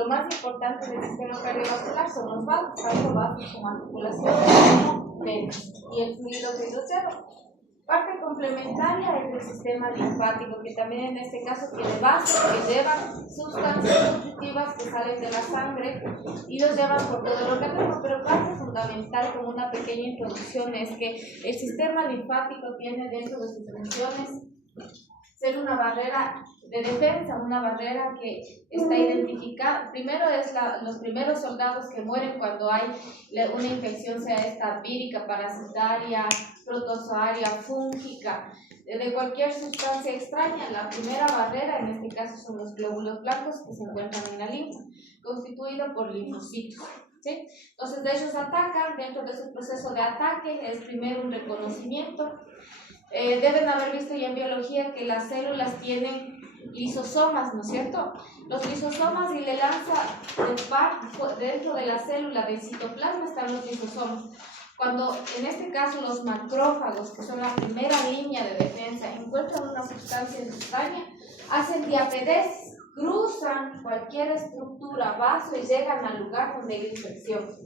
Lo más importante del sistema cardiovascular son los vasos, tanto vasos como articulaciones como venas y el fluido que los lleva. Parte complementaria es el sistema linfático, que también en este caso tiene vasos que llevan sustancias nutritivas que salen de la sangre y los llevan por todo el organismo, pero parte fundamental, como una pequeña introducción, es que el sistema linfático tiene dentro de sus funciones ser una barrera de defensa, una barrera que está identificada. Primero es los primeros soldados que mueren cuando hay una infección, sea esta vírica, parasitaria, protozoaria, fúngica, de cualquier sustancia extraña. La primera barrera en este caso son los glóbulos blancos que se encuentran en la linfa, constituido por linfocitos. ¿Sí? Entonces ellos atacan. Dentro de su proceso de ataque es primero un reconocimiento. Deben haber visto ya en biología que las células tienen lisosomas, ¿no es cierto? Los lisosomas, y le lanza dentro de la célula del citoplasma están los lisosomas. Cuando en este caso los macrófagos, que son la primera línea de defensa, encuentran una sustancia extraña, hacen diapedesis, cruzan cualquier estructura, vaso, y llegan al lugar donde hay infección.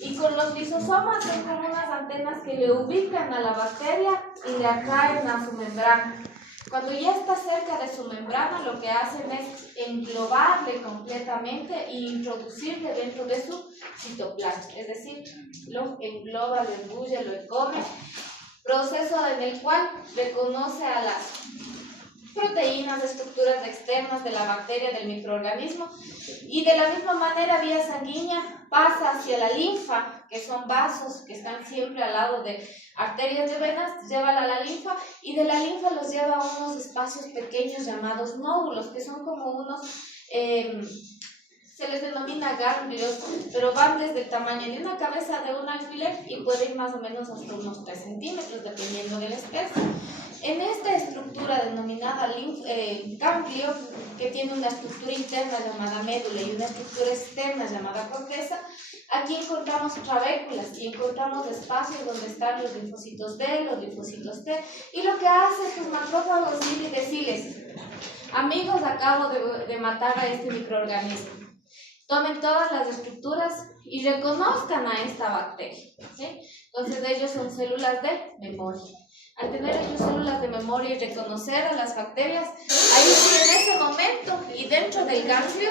Y con los lisosomas son como unas antenas que le ubican a la bacteria y le atraen a su membrana. Cuando ya está cerca de su membrana, lo que hacen es englobarle completamente e introducirle dentro de su citoplasma. Es decir, lo engloba, lo engulle, lo come. Proceso en el cual reconoce a las proteínas, estructuras externas de la bacteria, del microorganismo, y de la misma manera vía sanguínea pasa hacia la linfa, que son vasos que están siempre al lado de arterias de venas, llévala a la linfa, y de la linfa los lleva a unos espacios pequeños llamados nódulos, que son como unos, se les denomina ganglios, pero van desde el tamaño de una cabeza de un alfiler y puede ir más o menos hasta unos 3 centímetros, dependiendo de la especie. En esta estructura denominada ganglio, que tiene una estructura interna llamada médula y una estructura externa llamada corteza, aquí encontramos trabéculas y encontramos espacios donde están los linfocitos D, los linfocitos T, y lo que hace estos macrófagos es ir y decirles: amigos, acabo de matar a este microorganismo. Tomen todas las estructuras y reconozcan a esta bacteria, ¿sí? Entonces ellos son células de memoria. Al tener ellos células de memoria y reconocer a las bacterias, ahí sí, en ese momento, y dentro del ganglio,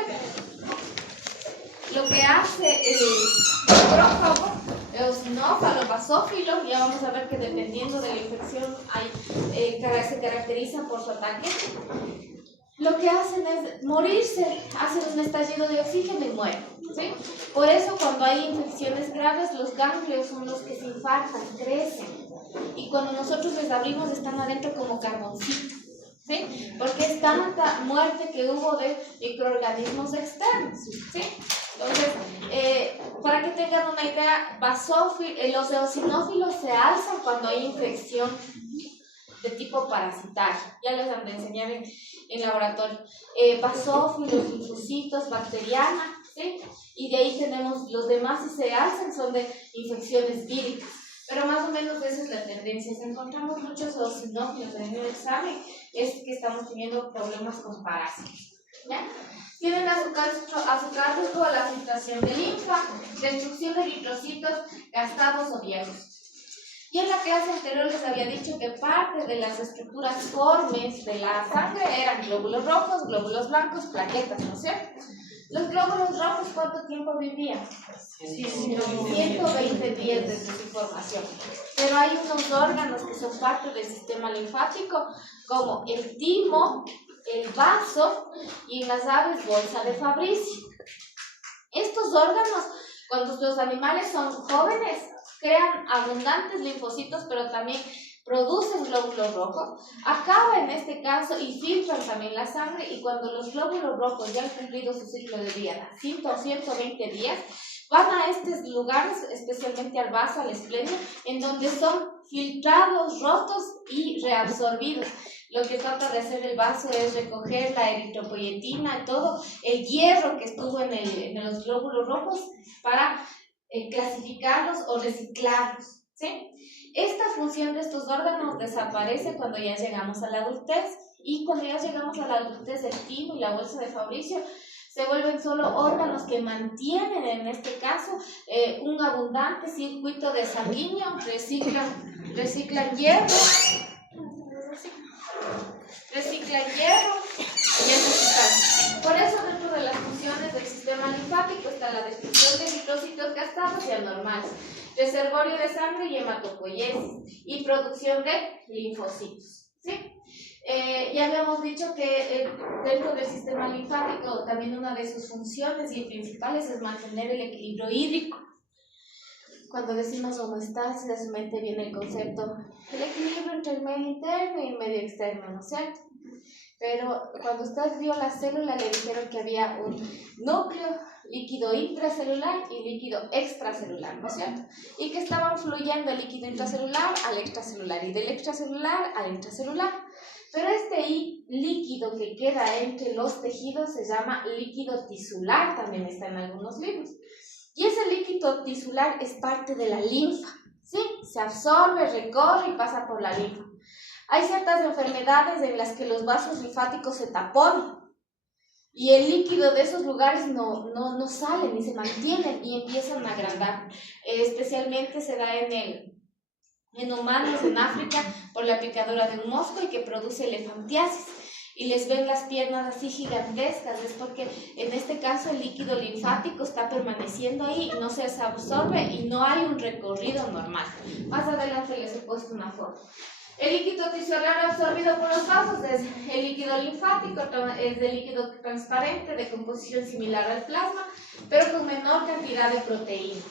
lo que hace el macrófago, eosinófilo, basófilo, ya vamos a ver que dependiendo de la infección se caracteriza por su ataque. Lo que hacen es morirse, hacen un estallido de oxígeno y mueren, ¿sí? Por eso cuando hay infecciones graves, los ganglios son los que se infartan, crecen, y cuando nosotros les abrimos están adentro como carboncitos, ¿sí? Porque es tanta muerte que hubo de microorganismos externos, ¿sí? Entonces, para que tengan una idea, los eosinófilos se alzan cuando hay infección de tipo parasitario. Ya les han de enseñar en laboratorio. Basófilos, linfocitos, bacteriana, ¿sí? Y de ahí tenemos los demás, y se alzan, son de infecciones víricas. Pero más o menos esa es la tendencia. Si encontramos muchos eosinófilos en el examen, es que estamos teniendo problemas con parásitos, ¿ya? Tienen a su cargo la filtración de linfa, destrucción de eritrocitos gastados o viejos. Y en la clase anterior les había dicho que parte de las estructuras formes de la sangre eran glóbulos rojos, glóbulos blancos, plaquetas, ¿no es cierto? Los glóbulos rojos, ¿cuánto tiempo vivían? 120 días desde su formación. Pero hay unos órganos que son parte del sistema linfático, como el timo, el vaso y en las aves bolsa de Fabricio. Estos órganos, cuando los animales son jóvenes, crean abundantes linfocitos, pero también producen glóbulos rojos. Acaba en este caso y filtran también la sangre, y cuando los glóbulos rojos ya han cumplido su ciclo de vida, 100 o 120 días, van a estos lugares, especialmente al vaso, al esplenio, en donde son filtrados, rotos y reabsorbidos. Lo que trata de hacer el vaso es recoger la eritropoyetina, todo el hierro que estuvo en los glóbulos rojos, para clasificarlos o reciclarlos, ¿sí? Esta función de estos órganos desaparece cuando ya llegamos a la adultez, y cuando ya llegamos a la adultez, el timo y la bolsa de Fabricio se vuelven solo órganos que mantienen, en este caso, un abundante circuito de sanguíneo, reciclan hierro y es eficaz. Por eso, dentro de las funciones del sistema linfático está la destrucción de eritrocitos gastados y anormales, reservorio de sangre y hematopoiesis, y producción de linfocitos, ¿sí? Ya habíamos dicho que dentro del sistema linfático también una de sus funciones y principales es mantener el equilibrio hídrico. Cuando decimos homeostasis, a su mente viene el concepto del equilibrio entre el medio interno y el medio externo, ¿no es cierto? Pero cuando usted vio la célula, le dijeron que había un núcleo, líquido intracelular y líquido extracelular, ¿no es cierto? Y que estaban fluyendo el líquido intracelular al extracelular y del extracelular al intracelular. Pero este líquido que queda entre los tejidos se llama líquido tisular, también está en algunos libros. Y ese líquido tisular es parte de la linfa, ¿sí? Se absorbe, recorre y pasa por la linfa. Hay ciertas enfermedades en las que los vasos linfáticos se taponan y el líquido de esos lugares no sale ni se mantienen y empiezan a agrandar. Especialmente se da en humanos en África por la picadura de un mosco y que produce elefantiasis. Y les ven las piernas así gigantescas, es porque en este caso el líquido linfático está permaneciendo ahí, no se absorbe y no hay un recorrido normal. Más adelante les he puesto una foto. El líquido tisular absorbido por los vasos es el líquido linfático, es de líquido transparente de composición similar al plasma, pero con menor cantidad de proteínas.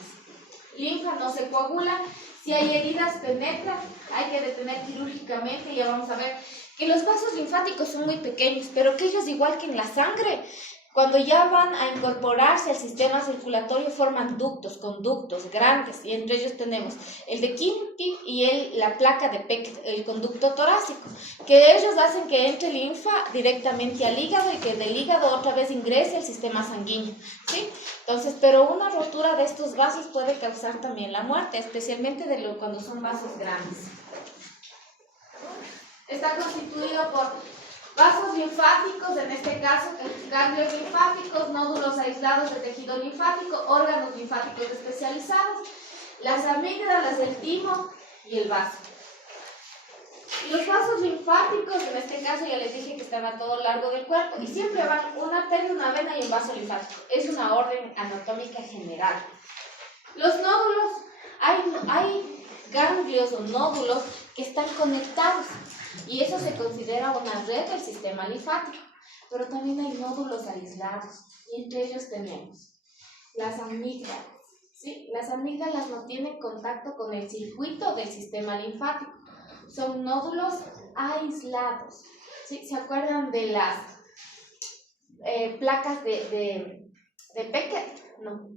Linfa no se coagula, si hay heridas penetra, hay que detener quirúrgicamente. Ya vamos a ver que los vasos linfáticos son muy pequeños, pero que ellos, igual que en la sangre, cuando ya van a incorporarse al sistema circulatorio, forman conductos grandes, y entre ellos tenemos el de Kempf y la placa de Peck, el conducto torácico, que ellos hacen que entre linfa directamente al hígado y que del hígado otra vez ingrese al sistema sanguíneo, ¿sí? Entonces, pero una rotura de estos vasos puede causar también la muerte, especialmente cuando son vasos grandes. Está constituido por vasos linfáticos, en este caso ganglios linfáticos, nódulos aislados de tejido linfático, órganos linfáticos especializados, las amígdalas, el timo y el vaso. Los vasos linfáticos, en este caso ya les dije que están a todo lo largo del cuerpo y siempre van una arteria, una vena y un vaso linfático. Es una orden anatómica general. Los nódulos, hay ganglios o nódulos que están conectados y eso se considera una red del sistema linfático, pero también hay nódulos aislados y entre ellos tenemos las amígdalas, ¿sí? Las amígdalas no tienen contacto con el circuito del sistema linfático, son nódulos aislados, ¿sí? ¿Se acuerdan de las placas de Beckett? No.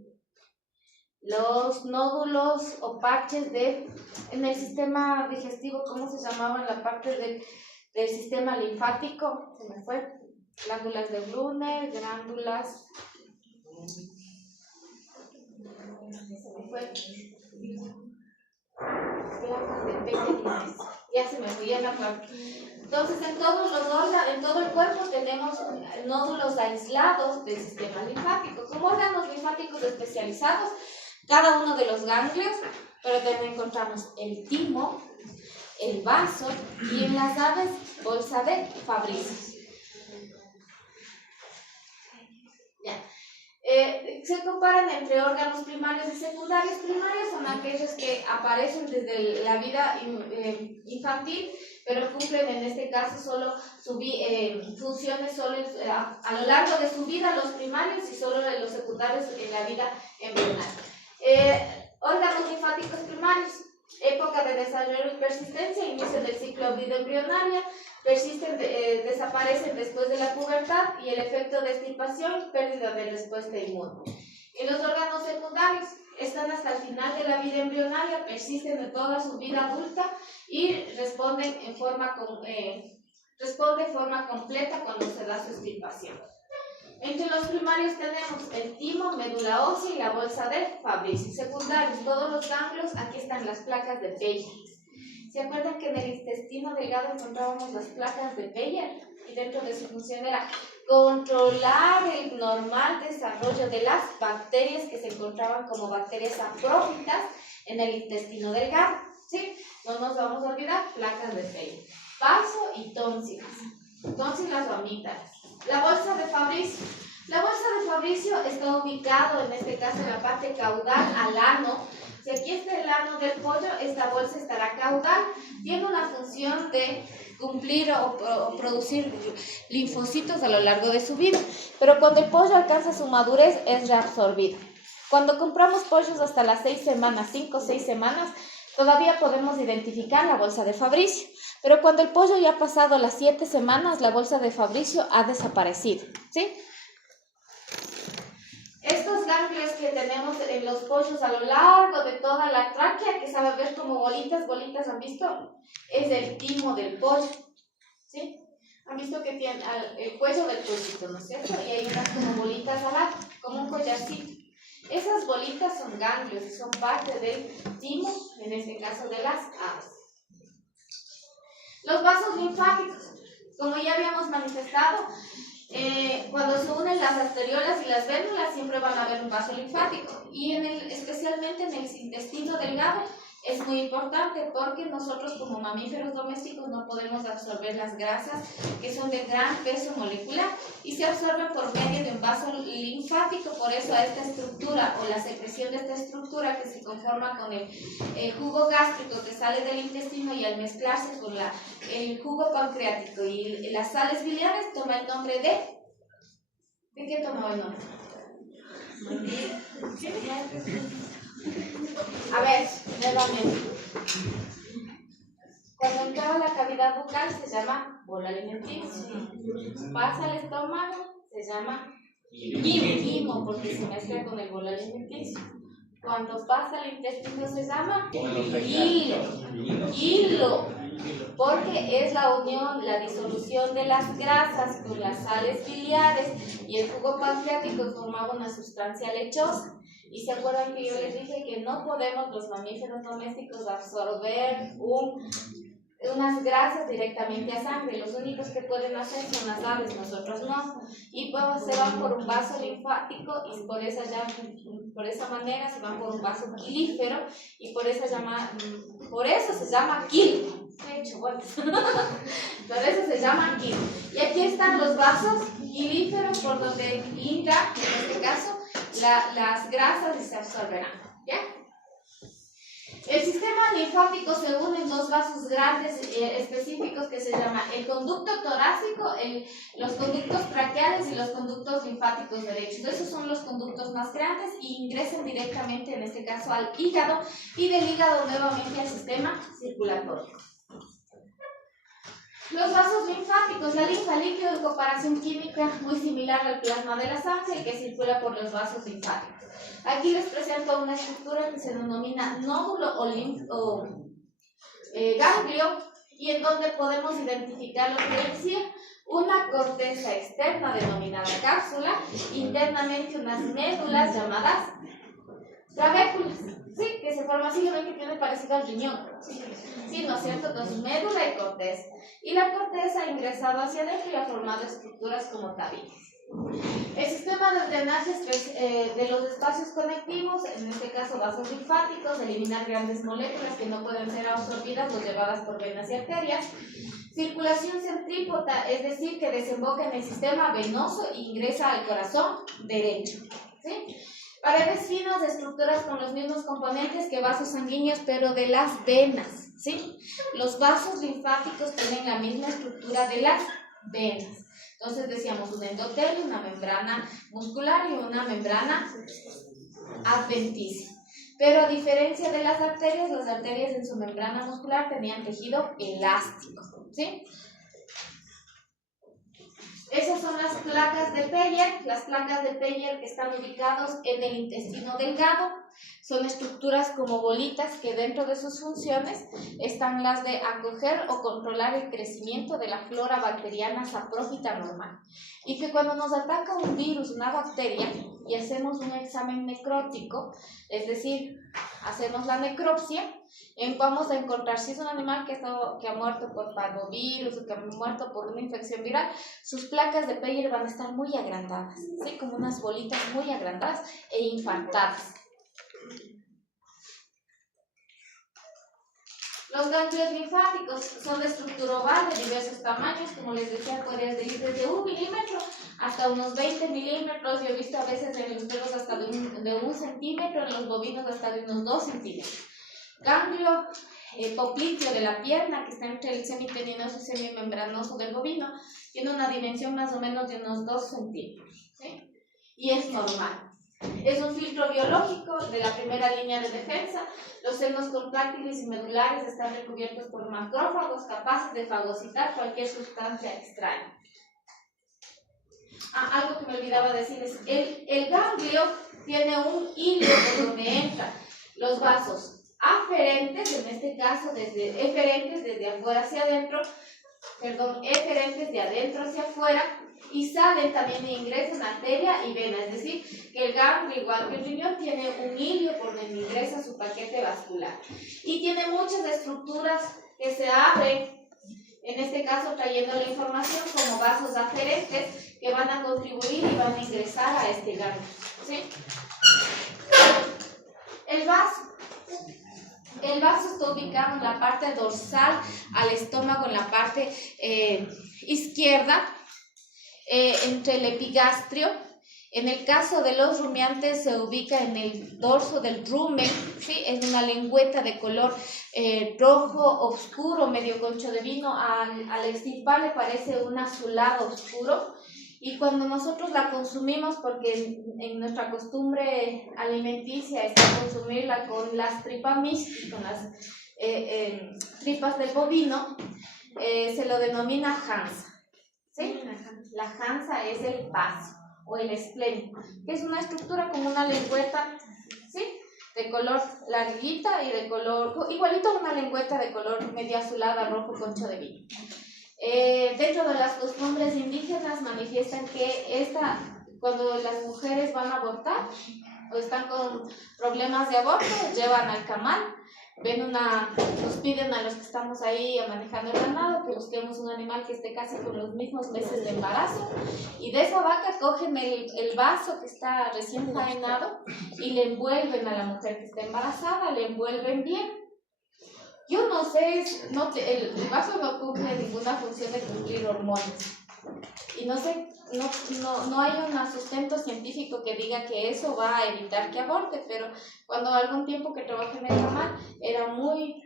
Los nódulos o parches en el sistema digestivo, ¿cómo se llamaban la parte del sistema linfático? Se me fue. Glándulas de Brunner, glándulas. Se me fue. Placas de Beckett. Ya se me fue, ya me acuerdo. Entonces, en todo el cuerpo tenemos nódulos aislados del sistema linfático, como órganos linfáticos especializados. Cada uno de los ganglios, pero también encontramos el timo, el vaso y en las aves bolsa de Fabry. Ya. Se comparan entre órganos primarios y secundarios. Primarios son aquellos que aparecen desde la vida infantil, pero cumplen en este caso solo funciones solo a lo largo de su vida, los primarios, y solo los secundarios en la vida embrional. Órganos linfáticos primarios, época de desarrollo y persistencia, inicio del ciclo vida embrionaria, persisten, desaparecen después de la pubertad y el efecto de extirpación, pérdida de respuesta inmune. Y los órganos secundarios están hasta el final de la vida embrionaria, persisten de toda su vida adulta y responden de forma completa cuando se da su extirpación. Entre los primarios tenemos el timo, médula ósea y la bolsa de Fabry. Secundarios, todos los ganglios, aquí están las placas de Peyer. ¿Se acuerdan que en el intestino delgado encontrábamos las placas de Peyer? Y dentro de su función era controlar el normal desarrollo de las bacterias que se encontraban como bacterias saprófitas en el intestino delgado, ¿sí? No nos vamos a olvidar, placas de Peyler, vaso y tónsilas o amígdalas. La bolsa de Fabricio. La bolsa de Fabricio está ubicado, en este caso, en la parte caudal al ano. Si aquí está el ano del pollo, esta bolsa estará caudal. Tiene una función de cumplir o producir linfocitos a lo largo de su vida. Pero cuando el pollo alcanza su madurez, es reabsorbido. Cuando compramos pollos hasta las 6 semanas, 5 o 6 semanas, todavía podemos identificar la bolsa de Fabricio. Pero cuando el pollo ya ha pasado las 7 semanas, la bolsa de Fabricio ha desaparecido, ¿sí? Estos ganglios que tenemos en los pollos a lo largo de toda la tráquea, que sabe ver como bolitas, ¿han visto? Es el timo del pollo, ¿sí? ¿Han visto que tiene el cuello del pollito, ¿no es cierto? Y hay unas como bolitas al lado, como un collarcito. Esas bolitas son ganglios y son parte del timo, en este caso de las aves. Los vasos linfáticos, como ya habíamos manifestado, cuando se unen las arteriolas y las vénulas siempre van a haber un vaso linfático, y especialmente en el intestino delgado es muy importante porque nosotros como mamíferos domésticos no podemos absorber las grasas que son de gran peso molecular y se absorben por medio de un vaso linfático. Por eso a esta estructura o la secreción de esta estructura que se conforma con el jugo gástrico que sale del intestino y al mezclarse con el jugo pancreático y las sales biliares toma el nombre de... ¿De qué tomó el nombre? A ver, nuevamente. Cuando entraba la cavidad bucal se llama bolo alimenticio. Pasa al estómago, se llama quimo, porque se mezcla con el bolo alimenticio. Cuando pasa al intestino se llama hilo, porque es la unión, la disolución de las grasas con las sales biliares y el jugo pancreático formaba una sustancia lechosa. Y se acuerdan que yo les dije que no podemos los mamíferos domésticos absorber unas grasas directamente a sangre. Los únicos que pueden hacer son las aves, nosotros no. Y pues se van por un vaso linfático y por esa manera se van por un vaso quilífero y por eso se llama quil. He hecho vueltas. Por eso se llama quil. Y aquí están los vasos quilíferos por donde entra, en este caso, las grasas y se absorberán, ¿ya? El sistema linfático se une en dos vasos grandes específicos que se llama el conducto torácico, los conductos traqueales y los conductos linfáticos derechos. Esos son los conductos más grandes y ingresan directamente, en este caso, al hígado y del hígado nuevamente al sistema circulatorio. Los vasos linfáticos, la linfa, líquido en comparación química muy similar al plasma de la sangre que circula por los vasos linfáticos. Aquí les presento una estructura que se denomina nódulo o ganglio y en donde podemos identificar lo que decía, una corteza externa denominada cápsula, internamente unas médulas llamadas trabéculas, sí, que se forma así, ven que tiene parecido al riñón, sí, ¿no es cierto? Entonces médula y corteza, y la corteza ha ingresado hacia adentro y ha formado estructuras como tabiques. El sistema de drenaje de los espacios conectivos, en este caso vasos linfáticos, eliminar grandes moléculas que no pueden ser absorbidas o llevadas por venas y arterias. Circulación centrípeta, es decir, que desemboca en el sistema venoso e ingresa al corazón derecho, ¿sí? Paredes finas de estructuras con los mismos componentes que vasos sanguíneos, pero de las venas, ¿sí? Los vasos linfáticos tienen la misma estructura de las venas. Entonces decíamos un endotelio, una membrana muscular y una membrana adventicia. Pero a diferencia de las arterias en su membrana muscular tenían tejido elástico, ¿sí? Esas son las placas de Peyer. Las placas de Peyer que están ubicadas en el intestino delgado. Son estructuras como bolitas que dentro de sus funciones están las de acoger o controlar el crecimiento de la flora bacteriana saprófita normal. Y que cuando nos ataca un virus, una bacteria, y hacemos un examen necrótico, es decir, hacemos la necropsia, vamos a encontrar, si es un animal que ha muerto por parvovirus o que ha muerto por una infección viral, sus placas de Peyer van a estar muy agrandadas, ¿sí? Como unas bolitas muy agrandadas e infartadas. Los ganglios linfáticos son de estructura oval de diversos tamaños, como les decía, pueden ir desde 1 milímetro hasta unos 20 milímetros. Yo he visto a veces en los perros hasta de 1 centímetro, en los bovinos hasta de unos 2 centímetros. Ganglio popliteo de la pierna, que está entre el semitendinoso y semimembranoso del bovino, tiene una dimensión más o menos de unos 2 centímetros, ¿sí? Y es normal. Es un filtro biológico de la primera línea de defensa. Los senos contráctiles y medulares están recubiertos por macrófagos capaces de fagocitar cualquier sustancia extraña. Algo que me olvidaba decir es el ganglio tiene un hilo por donde entran los vasos aferentes, en este caso eferentes desde afuera hacia adentro, eferentes de adentro hacia afuera, y salen también e ingresan arteria y vena, es decir, que el ganglio, igual que el riñón, tiene un hilo por donde ingresa su paquete vascular. Y tiene muchas estructuras que se abren, en este caso trayendo la información como vasos aferentes que van a contribuir y van a ingresar a este ganglio, ¿sí? El vaso está ubicado en la parte dorsal al estómago, en la parte izquierda, entre el epigastrio. En el caso de los rumiantes se ubica en el dorso del rumen, ¿sí? Es una lengüeta de color rojo oscuro, medio concho de vino. Al extirpar le parece un azulado oscuro. Y cuando nosotros la consumimos, porque en nuestra costumbre alimenticia está consumirla con las tripamis, con las tripas del bovino, se lo denomina hansa, ¿sí? La hansa es el vaso o el esplénico, que es una estructura como una lengüeta, ¿sí? De color larguita y de color, igualito a una lengüeta de color medio azulada, rojo, concho de vino. Dentro de las costumbres indígenas manifiestan que cuando las mujeres van a abortar o están con problemas de aborto, llevan al camal, nos piden a los que estamos ahí manejando el ganado que busquemos un animal que esté casi con los mismos meses de embarazo, y de esa vaca cogen el vaso que está recién faenado y le envuelven a la mujer que está embarazada, le envuelven bien. Yo no sé, el vaso no cumple ninguna función de cumplir hormonas. Y no sé, no hay un sustento científico que diga que eso va a evitar que aborte, pero cuando algún tiempo que trabajé en el camal era muy,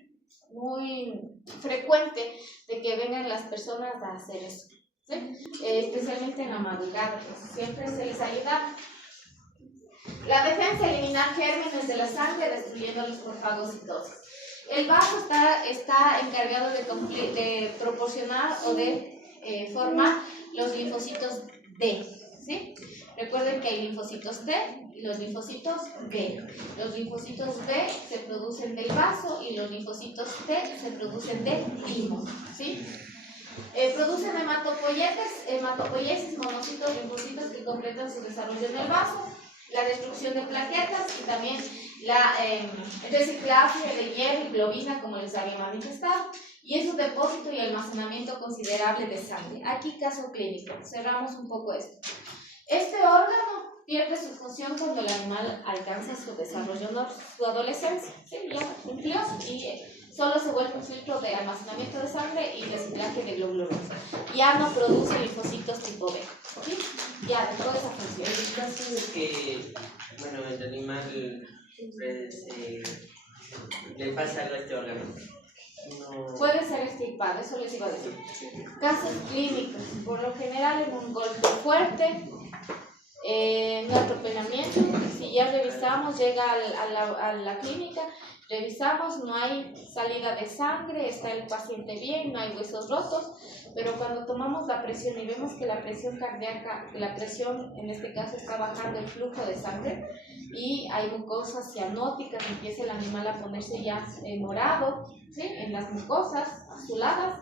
muy frecuente de que vengan las personas a hacer eso, ¿sí? Especialmente en la madrugada, pues siempre se les ayuda. La defensa, eliminar gérmenes de la sangre destruyéndolos por fagocitosis. El vaso está encargado de proporcionar o de formar los linfocitos D, ¿sí? Recuerden que hay linfocitos T y los linfocitos B. Los linfocitos B se producen del vaso y los linfocitos T se producen del timo, ¿sí? Producen hematopoiesis, monocitos, linfocitos que completan su desarrollo en el vaso, la destrucción de plaquetas y también el reciclaje de hierro y globina, como les había manifestado, y es un depósito y almacenamiento considerable de sangre. Aquí caso clínico, cerramos un poco esto. Este órgano pierde su función cuando el animal alcanza su desarrollo, su adolescencia, ¿sí? Ya cumplió y solo se vuelve un filtro de almacenamiento de sangre y reciclaje de glóbulos rojos. Ya no produce linfocitos tipo B, ¿sí? Ya dejó esa función. En el caso de que, bueno, el animal pues, le pasa algo a este órgano, no... Puede ser extirpado, eso les iba a decir. Casos clínicos, por lo general en un golpe fuerte, un atropellamiento. Si ya revisamos, llega a la clínica, revisamos, no hay salida de sangre, está el paciente bien, no hay huesos rotos, pero cuando tomamos la presión y vemos que la presión cardíaca, la presión en este caso está bajando el flujo de sangre y hay mucosas cianóticas, empieza el animal a ponerse ya morado, ¿sí? En las mucosas azuladas,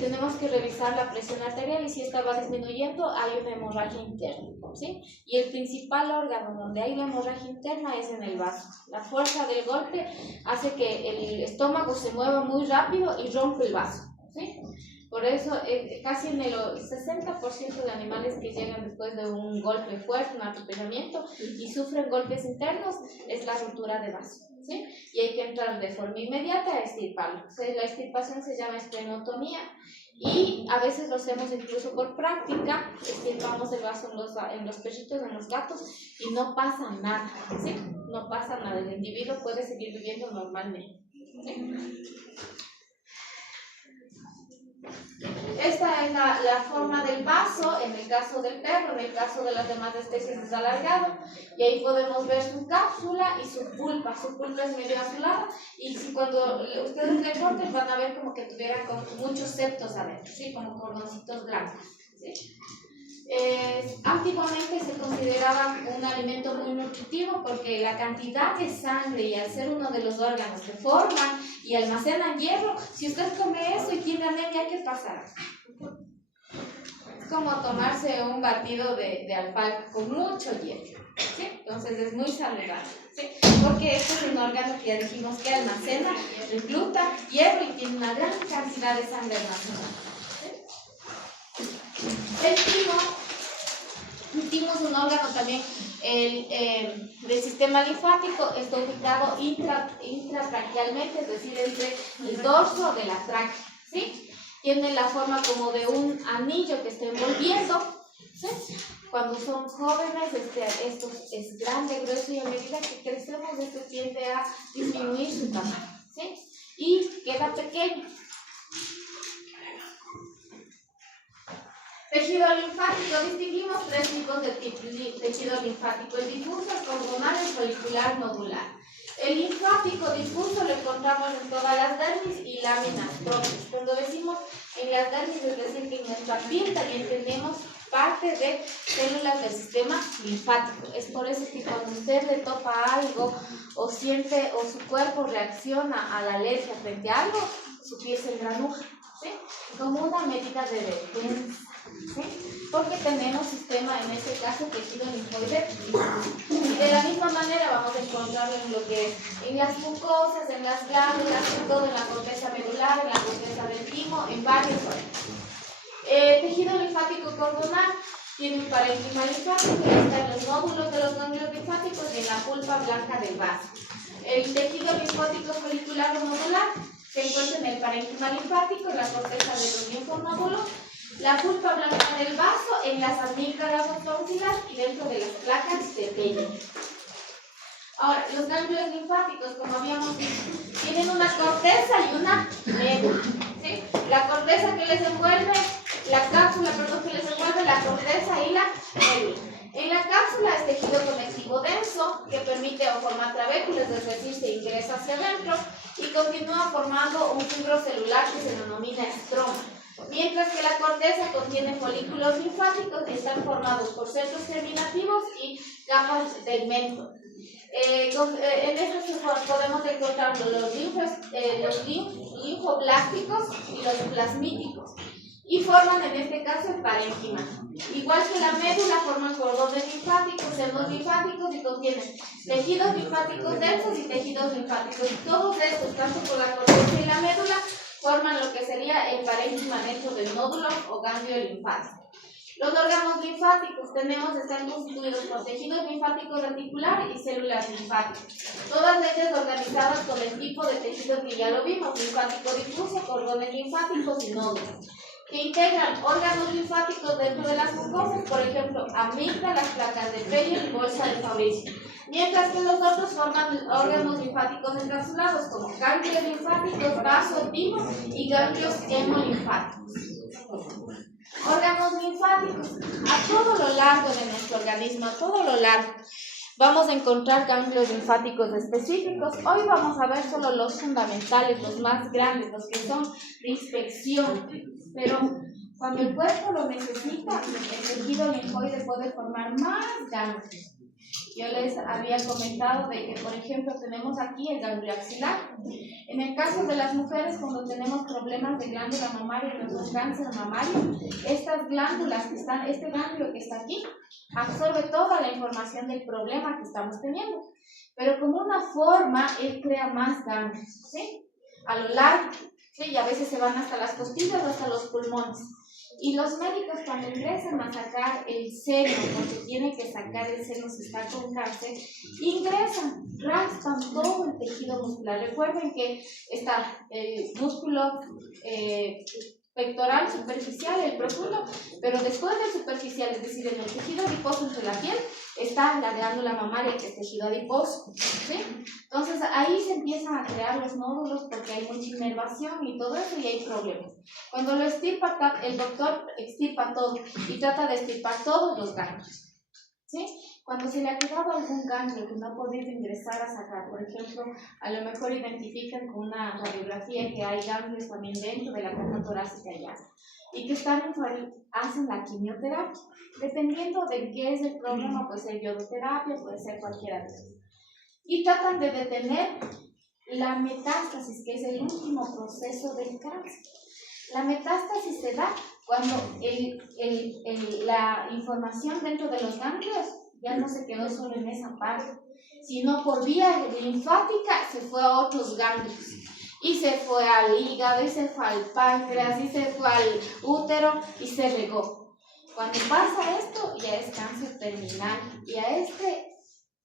tenemos que revisar la presión arterial y si esta va disminuyendo hay una hemorragia interna, ¿sí? Y el principal órgano donde hay la hemorragia interna es en el vaso. La fuerza del golpe hace que el estómago se mueva muy rápido y rompe el vaso, ¿sí? Por eso casi en el 60% de animales que llegan después de un golpe fuerte, un atropellamiento y sufren golpes internos es la ruptura de vaso, ¿sí? Y hay que entrar de forma inmediata a extirparlo. La extirpación se llama estrenotomía y a veces lo hacemos incluso por práctica. Extirpamos el vaso en los perritos, en los gatos y no pasa nada, ¿sí? No pasa nada, el individuo puede seguir viviendo normalmente, ¿sí? Esta es la forma del vaso en el caso del perro, en el caso de las demás especies es alargado y ahí podemos ver su cápsula y su pulpa es medio azulada y si cuando ustedes le corten van a ver como que tuviera con muchos septos adentro, ¿sí? Como cordoncitos blancos, ¿sí? Antiguamente se consideraba un alimento muy nutritivo porque la cantidad de sangre y al ser uno de los órganos que forman y almacenan hierro, si usted come eso y tiene anemia, ¿qué pasará? Es como tomarse un batido de alfalfa con mucho hierro, ¿sí? Entonces es muy saludable, ¿sí? Porque este es un órgano que ya dijimos que almacena, recluta hierro y tiene una gran cantidad de sangre almacenada. El timo es un órgano también del sistema linfático, está ubicado intratraquealmente, es decir, entre el dorso de la tráquea, ¿sí? Tiene la forma como de un anillo que está envolviendo, ¿sí? Cuando son jóvenes, esto es grande, grueso y a medida que crecemos, esto tiende a disminuir su tamaño, ¿sí? Y queda pequeño. Tejido linfático, distinguimos tres tipos de tejido linfático: el difuso, el cordonal, el folicular nodular. El linfático difuso lo encontramos en todas las dermis y láminas propias. Cuando decimos en las dermis, es decir, que en nuestra piel también tenemos parte de células del sistema linfático. Es por eso que cuando usted le topa algo o siente o su cuerpo reacciona a la alergia frente a algo, su piel se engranuja, ¿sí? Como una medida de defensa, ¿sí? Porque tenemos sistema, en este caso, tejido linfoide. Y de la misma manera vamos a encontrarlo en lo que es en las mucosas, en las glándulas, en todo, en la corteza medular, en la corteza del timo, en varios órganos. Tejido linfático cordonal tiene un parénquima linfático y está en los nódulos de los ganglios linfáticos y en la pulpa blanca del vaso. El tejido linfático folicular o nodular se encuentra en el parénquima linfático, en la corteza de los linfonódulos, la pulpa blanca del vaso, en las amígdalas o tónsilas y dentro de las placas de Peyre. Ahora, los ganglios linfáticos, como habíamos visto, tienen una corteza y una médula, ¿sí? La corteza que les envuelve, la cápsula, perdón, que les envuelve la corteza y la médula. En la cápsula es tejido conectivo denso que permite o formar trabéculas, es decir, se ingresa hacia adentro y continúa formando un fibro celular que se denomina estroma. Mientras que la corteza contiene folículos linfáticos que están formados por centros terminativos y capas del mento. En estos podemos encontrar los linfoblásticos y los plasmíticos y forman en este caso el parénquima. Igual que la médula, forman cordones linfáticos, senos linfáticos y contienen tejidos linfáticos densos y tejidos linfáticos. Y todos estos, tanto por la corteza y la médula, forman lo que sería el parénquima dentro del nódulo o ganglio linfático. Los órganos linfáticos están constituidos por tejidos linfáticos reticular y células linfáticas, todas ellas organizadas con el tipo de tejido que ya lo vimos: linfático difuso, cordones linfáticos y nódulos, que integran órganos linfáticos dentro de las mucosas, por ejemplo, amígdalas, placas de Peyre y bolsa de Fabricio, mientras que los otros forman órganos linfáticos encapsulados como ganglios linfáticos, vaso, timo y ganglios hemolinfáticos. Órganos linfáticos. A todo lo largo de nuestro organismo, a todo lo largo, vamos a encontrar ganglios linfáticos específicos. Hoy vamos a ver solo los fundamentales, los más grandes, los que son de inspección. Pero cuando el cuerpo lo necesita, el tejido linfoide puede formar más ganglios. yo les había comentado de que, por ejemplo, tenemos aquí el ganglio axilar. En el caso de las mujeres, cuando tenemos problemas de glándula mamaria y un cáncer mamario, estas glándulas que están, este ganglio que está aquí, absorbe toda la información del problema que estamos teniendo. Pero como una forma, él crea más ganglios, ¿sí? A lo largo, ¿sí? Y a veces se van hasta las costillas o hasta los pulmones. Y los médicos cuando ingresan a sacar el seno, porque tienen que sacar el seno si está con cáncer, ingresan, raspan todo el tejido muscular. Recuerden que está el músculo pectoral superficial, el profundo, pero después del superficial, es decir, en el tejido adiposo entre la piel, está la glándula mamaria, que es tejido adiposo, ¿sí? Entonces ahí se empiezan a crear los nódulos porque hay mucha inervación y todo eso y hay problemas. Cuando lo extirpa, el doctor extirpa todo y trata de extirpar todos los ganglios, ¿sí? Cuando se le ha quedado algún ganglio que no ha podido ingresar a sacar, por ejemplo, a lo mejor identifican con una radiografía que hay ganglios también dentro de la caja torácica ya, y que están hacen la quimioterapia. Dependiendo de qué es el problema, puede ser iodoterapia, puede ser cualquiera de ellos. Y tratan de detener la metástasis, que es el último proceso del cáncer. La metástasis se da cuando la información dentro de los ganglios ya no se quedó solo en esa parte, sino por vía linfática se fue a otros ganglios. Y se fue al hígado, y se fue al páncreas, y se fue al útero, y se regó. Cuando pasa esto, ya es cáncer terminal. Y a este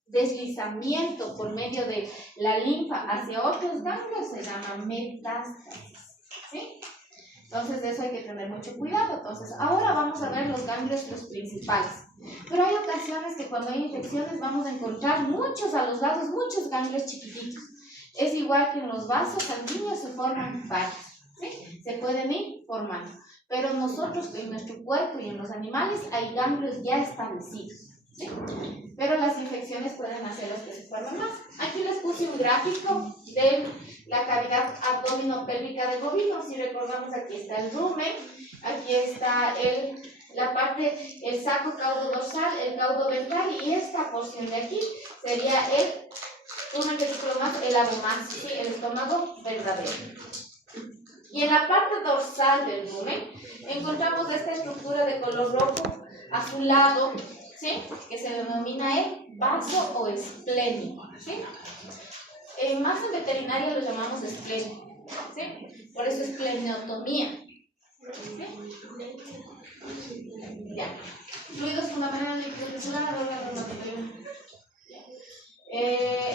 deslizamiento por medio de la linfa hacia otros ganglios se llama metástasis, ¿sí? Entonces de eso hay que tener mucho cuidado. Entonces ahora vamos a ver los ganglios, los principales. Pero hay ocasiones que cuando hay infecciones vamos a encontrar muchos a los lados, muchos ganglios chiquititos. Es igual que en los vasos sanguíneos se forman varios, ¿sí? Se pueden ir formando. Pero nosotros, en nuestro cuerpo y en los animales, hay ganglios ya establecidos, ¿sí? Pero las infecciones pueden hacerlos que se formen más. Aquí les puse un gráfico de la cavidad abdominopélvica del bovino. Si recordamos, aquí está el rumen, aquí está la parte, el saco caudo dorsal, el caudo ventral, y esta porción de aquí sería el abdomen, ¿sí? El estómago verdadero. Y en la parte dorsal del rumen encontramos esta estructura de color rojo azulado, ¿sí? Que se denomina el vaso o esplénico, ¿sí? Más en veterinaria lo llamamos esplénico, ¿sí? Por eso espleniotomía, ¿sí? Ya. Fluidos fundamentales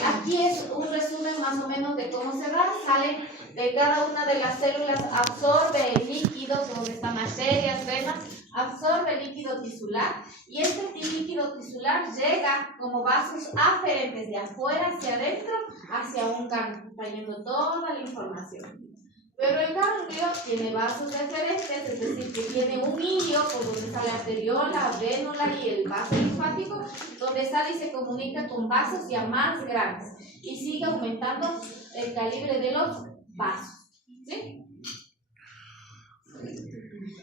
aquí es un resumen más o menos de cómo se va. Sale de cada una de las células, absorbe líquidos, donde están arterias, venas, absorbe líquido tisular, y este líquido tisular llega como vasos aferentes de afuera hacia adentro, hacia un ganglio, trayendo toda la información. Pero el ganglio tiene vasos deferentes, es decir, que tiene un hilio por donde sale la arteriola, vénula y el vaso linfático, donde sale y se comunica con vasos ya más grandes y sigue aumentando el calibre de los vasos, ¿sí?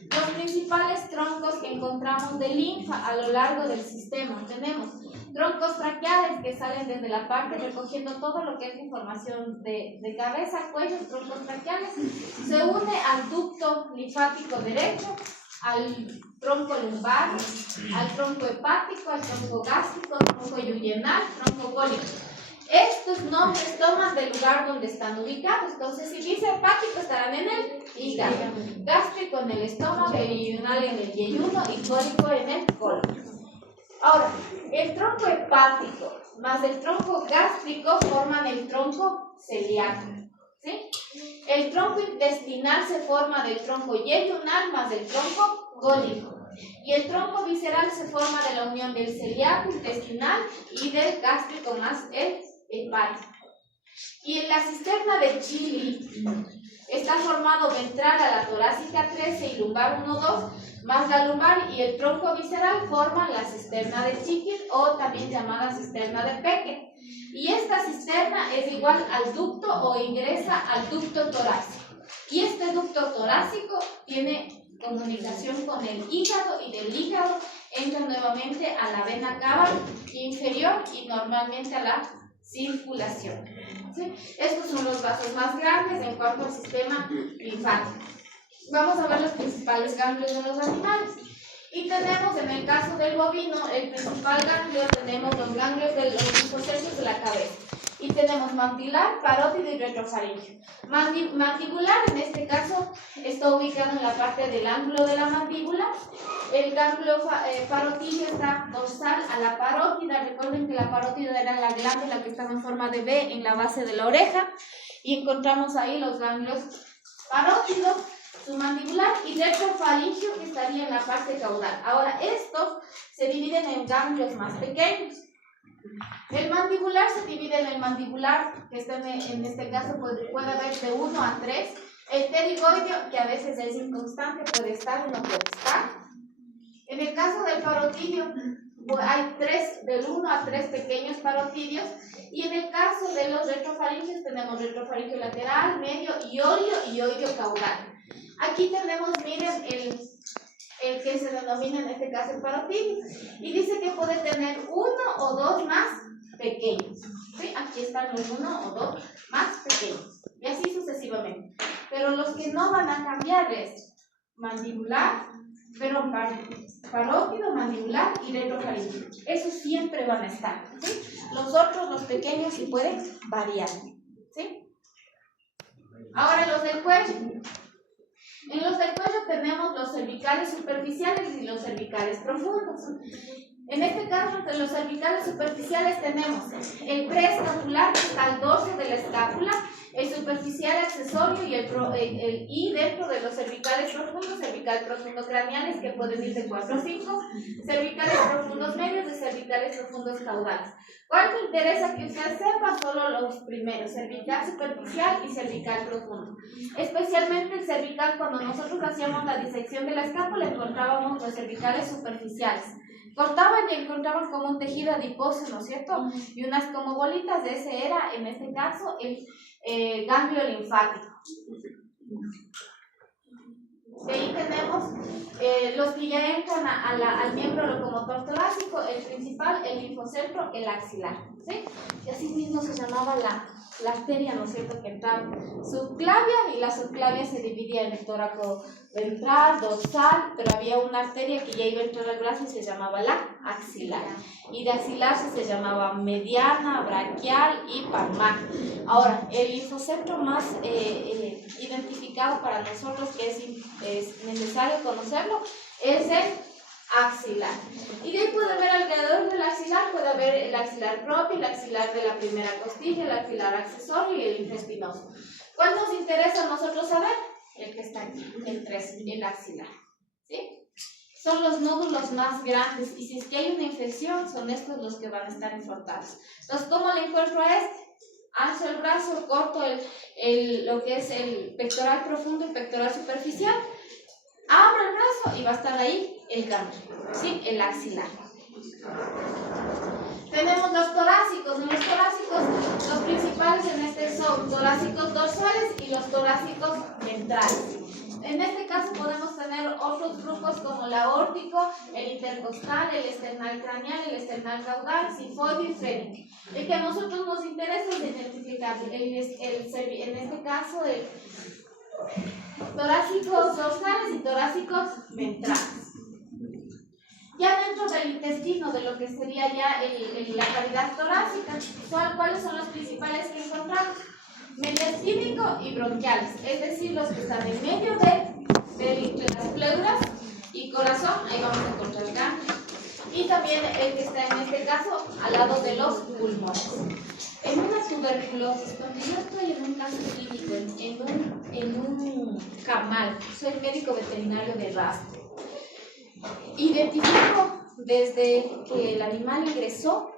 Los principales troncos que encontramos de linfa a lo largo del sistema: tenemos troncos traqueales que salen desde la parte recogiendo todo lo que es información de cabeza, cuello, troncos traqueales. Se une al ducto linfático derecho, al tronco lumbar, al tronco hepático, al tronco gástrico, tronco yuyinal, tronco cólico. Estos nombres toman del lugar donde están ubicados. Entonces, si dice hepático, estarán en el hígado, gástrico en el estómago, yuyinal en el yeyuno y cólico en el colon. Ahora, el tronco hepático más el tronco gástrico forman el tronco celíaco, ¿sí? El tronco intestinal se forma del tronco yeyunal más del tronco cólico. Y el tronco visceral se forma de la unión del celíaco intestinal y del gástrico más el hepático. Y en la cisterna de Chili está formado ventral a la torácica 13 y lumbar 1-2, más la lumbar y el tronco visceral forman la cisterna de Chiquil, o también llamada cisterna de Peque. Y esta cisterna es igual al ducto o ingresa al ducto torácico. Y este ducto torácico tiene comunicación con el hígado, y del hígado entra nuevamente a la vena cava inferior y normalmente a la circulación. ¿Sí? Estos son los vasos más grandes en cuanto al sistema linfático. Vamos a ver los principales ganglios de los animales. Y tenemos en el caso del bovino, el principal ganglio, tenemos los ganglios de los linfocelios de la cabeza. Y tenemos mandibular, parótido y retrofaríngeo. Mandibular, en este caso, está ubicado en la parte del ángulo de la mandíbula. El ganglio parotidio está dorsal a la parótida. Recuerden que la parótida era la glándula que estaba en forma de V en la base de la oreja. Y encontramos ahí los ganglios parótidos, submandibular y retrofaríngeo, que estaría en la parte caudal. Ahora, estos se dividen en ganglios más pequeños. El mandibular se divide en el mandibular, que está en este caso puede haber de 1 a 3. El pterigoideo, que a veces es inconstante, puede estar o no puede estar. En el caso del parotidio, hay del 1 a 3 pequeños parotidios. Y en el caso de los retrofaringeos, tenemos retrofaringeo lateral, medio, iorio y oideo caudal. Aquí tenemos, miren, el que se denomina en este caso el parotidio, y dice que puede tener 1 o 2 más pequeños. ¿Sí? Aquí están los 1 o 2 más pequeños, y así sucesivamente. Pero los que no van a cambiar es mandibular, parótido, mandibular y retrofaríngeo. Esos siempre van a estar. ¿Sí? Los otros, los pequeños, sí pueden variar. ¿Sí? Ahora los del cuello. En los del cuello tenemos los cervicales superficiales y los cervicales profundos. En este caso, de los cervicales superficiales tenemos el preescapular, que está al dorso de la escápula, el superficial accesorio y dentro de los cervicales profundos, cervical profundo craneales, que pueden ir de 4 a 5, cervicales profundos medios y cervicales profundos caudales. ¿Cuál me interesa que usted sepa? Solo los primeros, cervical superficial y cervical profundo. Especialmente el cervical, cuando nosotros hacíamos la disección de la escápula, encontrábamos los cervicales superficiales. Cortaban y encontraban como un tejido adiposo, ¿no es cierto? Y unas como bolitas, de ese era, en este caso, el ganglio linfático. De ahí tenemos los que ya entran al miembro locomotor torácico, el principal, el linfocentro, el axilar. ¿Sí? Y así mismo se llamaba la arteria, ¿no es cierto?, que entraba subclavia, y la subclavia se dividía en el tóraco ventral, dorsal, pero había una arteria que ya iba a entrar al brazo y se llamaba la axilar. Y de axilar se llamaba mediana, braquial y palmar. Ahora, el linfocentro más identificado para nosotros, que es necesario conocerlo, es el axilar. Y de ahí puede haber alrededor del axilar, puede haber el axilar propio, el axilar de la primera costilla, el axilar accesorio y el linfoespinoso. ¿Cuál nos interesa a nosotros saber? El que está aquí, el axilar. ¿Sí? Son los nódulos más grandes, y si es que hay una infección, son estos los que van a estar infectados. Entonces, ¿cómo le encuentro a este? Alzo el brazo, corto lo que es el pectoral profundo y pectoral superficial, abro el brazo y va a estar ahí el ganglio, ¿sí? El axilar. Tenemos los torácicos. En los torácicos, los principales en este son torácicos dorsales y los torácicos ventrales. En este caso podemos tener otros grupos como el aórtico, el intercostal, el esternal craneal, el esternal caudal, sifoide y frénico. El que a nosotros nos interesa es identificar en este caso el torácicos dorsales y torácicos ventrales. Ya dentro del intestino, de lo que sería ya la cavidad torácica, ¿cuáles son los principales que encontramos? Mediastínico y bronquiales, es decir, los que están en medio de las pleuras y corazón, ahí vamos a encontrar el ganglio. Y también el que está en este caso al lado de los pulmones. En una tuberculosis, cuando yo estoy en un caso clínico, en un camal, soy médico veterinario de rastro, identifico desde que el animal ingresó,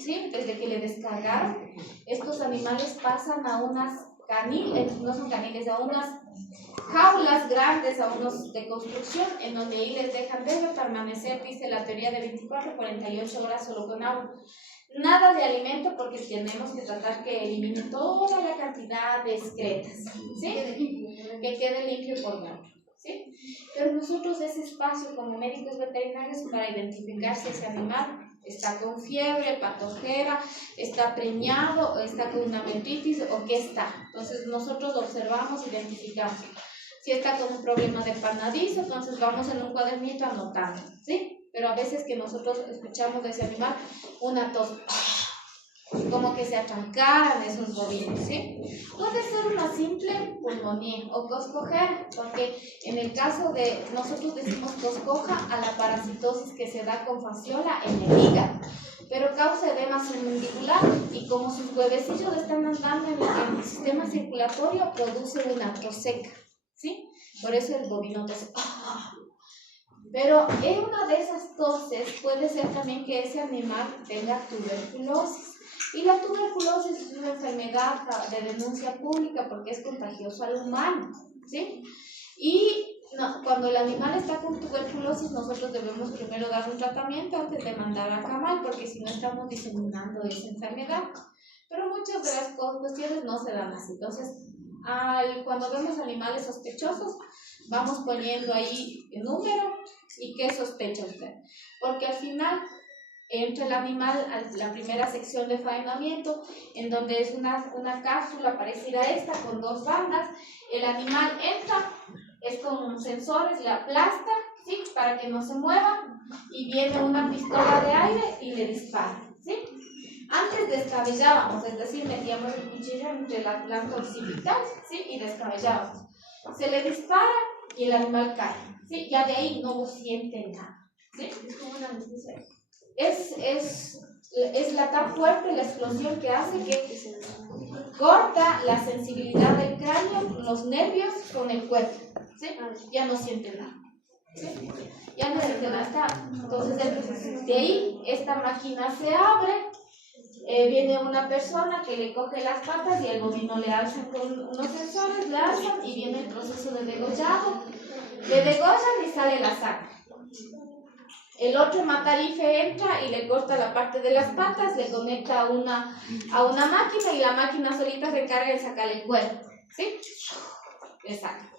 ¿sí? Desde que le descargaron, estos animales pasan a unas no son caniles, a unas jaulas grandes, a unos de construcción, en donde ahí les dejan, debe permanecer, dice la teoría, de 24 a 48 horas solo con agua. Nada de alimento, porque tenemos que tratar que elimine toda la cantidad de excretas, ¿sí? Que quede limpio por dentro. ¿sí? Pero nosotros ese espacio como médicos veterinarios para identificar si ese animal está con fiebre, patojera, está preñado, está con una meningitis o qué está. Entonces nosotros observamos, identificamos. Si está con un problema de panadizo, entonces vamos en un cuadernito anotando, ¿sí? Pero a veces que nosotros escuchamos de ese animal una tos, como que se atrancaran esos bovinos, ¿sí? Puede ser una simple pulmonía o coscojera, porque en el caso de, nosotros decimos coscoja a la parasitosis que se da con fasciola en el hígado, pero causa edema submandibular y como sus huevecillos están andando en el sistema circulatorio, produce una tos seca, ¿sí? Por eso el bovino tose. Pero en una de esas toses puede ser también que ese animal tenga tuberculosis. Y la tuberculosis es una enfermedad de denuncia pública porque es contagioso al humano, ¿sí? Y cuando el animal está con tuberculosis, nosotros debemos primero dar un tratamiento antes de mandar a camal, porque si no estamos diseminando esa enfermedad. Pero muchas de las cuestiones no se dan así. Entonces, cuando vemos animales sospechosos, vamos poniendo ahí el número y qué sospecha usted. Porque al final entra el animal a la primera sección de faenamiento, en donde es una cápsula parecida a esta con dos bandas. El animal entra, es con sensores, le aplasta, ¿sí? Para que no se mueva, y viene una pistola de aire y le dispara, ¿sí? Antes descabellábamos, es decir, metíamos el cuchillo entre la planta occipital, ¿sí? Y descabellábamos. Se le dispara y el animal cae, ¿sí? Ya de ahí no lo siente nada, ¿sí? Es como una anestesia. Es la tan fuerte la explosión que hace que corta la sensibilidad del cráneo, los nervios con el cuerpo, ¿sí? Ya no siente nada, ¿sí? Ya no siente nada. Entonces, de ahí esta máquina se abre, viene una persona que le coge las patas y el bovino le alza con unos sensores, le alzan y viene el proceso de degollado. Le degollan y sale la sangre. El otro matarife entra y le corta la parte de las patas, le conecta a una máquina y la máquina solita se encarga de sacarle el cuerpo, ¿sí? Le saca.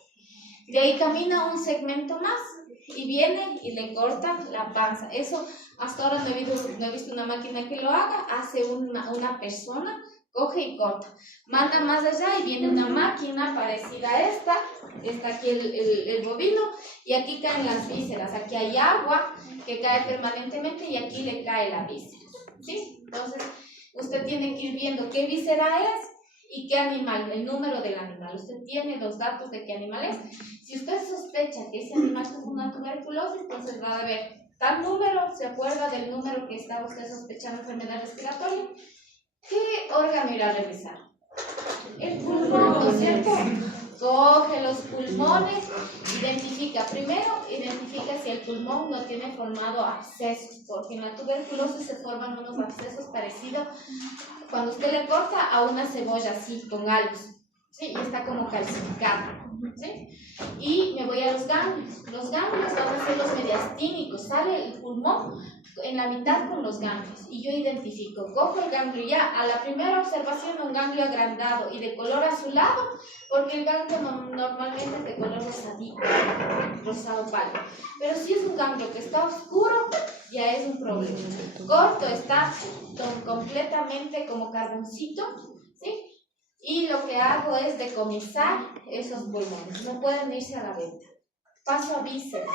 De ahí camina un segmento más y viene y le corta la panza. Eso hasta ahora no he visto una máquina que lo haga, hace una persona, coge y corta. Manda más allá y viene una máquina parecida a esta. Está aquí el bovino y aquí caen las vísceras. Aquí hay agua que cae permanentemente y aquí le cae la víscera, ¿sí? Entonces, usted tiene que ir viendo qué víscera es y qué animal, el número del animal. Usted tiene los datos de qué animal es. Si usted sospecha que ese animal tuvo una tuberculosis, entonces va a ver tal número, se acuerda del número que estaba usted sospechando enfermedad respiratoria. ¿Qué órgano irá a revisar? El pulmón, ¿no es cierto? Coge los pulmones, identifica si el pulmón no tiene formado abscesos, porque en la tuberculosis se forman unos abscesos parecidos cuando usted le corta a una cebolla así, con algo, ¿sí? Y está como calcificado, ¿sí? Y me voy a los ganglios. Los ganglios van a ser los mediastínicos, sale el pulmón en la mitad con los ganglios y yo identifico, cojo el ganglio ya a la primera observación, un ganglio agrandado y de color azulado, porque el ganglio normalmente es de color rosadito, rosado pálido, pero si es un ganglio que está oscuro, ya es un problema. Corto, está completamente como carboncito, ¿sí? Y lo que hago es decomisar esos pulmones, no pueden irse a la venta. Paso a vísceras,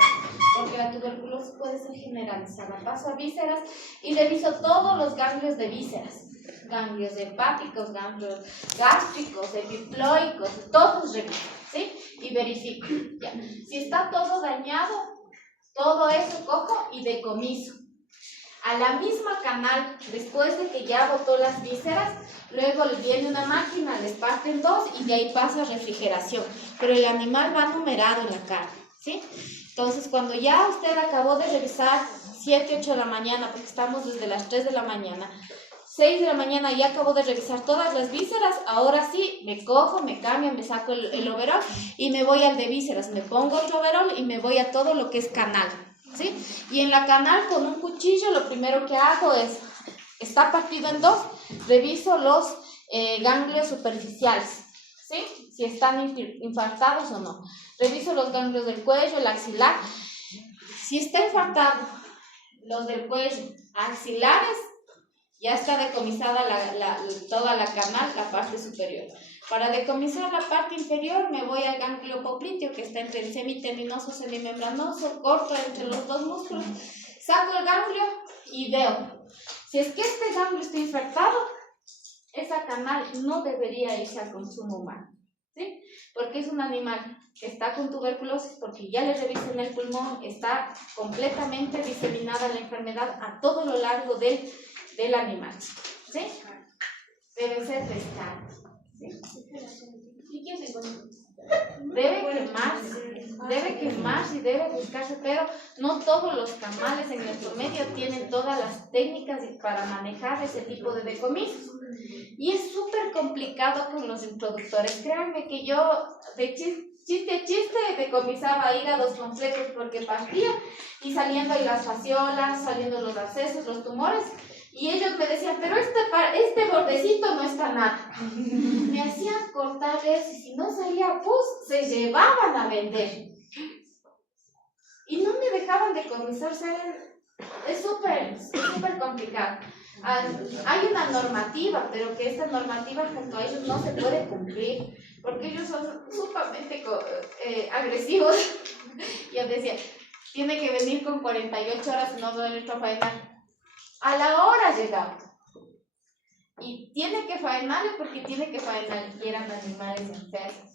porque la tuberculosis puede ser generalizada. Paso a vísceras y reviso todos los ganglios de vísceras. Ganglios hepáticos, ganglios gástricos, epiploicos, todos reviso, ¿sí? Y verifico. Ya. Si está todo dañado, todo eso cojo y decomiso. A la misma canal, después de que ya botó las vísceras, luego viene una máquina, les parte en dos y de ahí pasa a refrigeración. Pero el animal va numerado en la carne, ¿sí? Entonces, cuando ya usted acabó de revisar 7, 8 de la mañana, porque estamos desde las 3 de la mañana, 6 de la mañana ya acabo de revisar todas las vísceras, ahora sí, me cojo, me cambio, me saco el overol y me voy al de vísceras, me pongo otro overol y me voy a todo lo que es canal, ¿sí? Y en la canal con un cuchillo lo primero que hago es, está partido en dos, reviso los ganglios superficiales, ¿sí? Si están infartados o no. Reviso los ganglios del cuello, el axilar. Si está infartado los del cuello, axilares, ya está decomisada toda la canal, la parte superior. Para decomisar la parte inferior me voy al ganglio popliteo, que está entre el semitendinoso, semimembranoso, corto entre los dos músculos. Saco el ganglio y veo. Si es que este ganglio está infartado, esa canal no debería irse al consumo humano, ¿sí? Porque es un animal que está con tuberculosis, porque ya le revisan el pulmón, está completamente diseminada la enfermedad a todo lo largo del animal, ¿sí? Debe ser pescado, ¿sí? ¿Y quién se conoce? Debe quemarse y debe buscarse, pero no todos los camales en nuestro medio tienen todas las técnicas para manejar ese tipo de decomisos. Y es súper complicado con los introductores. Créanme que yo de chiste a chiste decomisaba hígados completos porque partía y saliendo ahí las fasciolas, saliendo los abscesos, los tumores. Y ellos me decían, pero este bordecito no está nada. Me hacían cortarles y si no salía pus, se llevaban a vender. Y no me dejaban decomisar, es súper complicado. Hay una normativa, pero que esta normativa junto a ellos no se puede cumplir, porque ellos son sumamente agresivos. Yo decía, tiene que venir con 48 horas y no va a venir a faenar. A la hora llegaba. Y tiene que faenarle porque tiene que faenar y eran animales enfermos.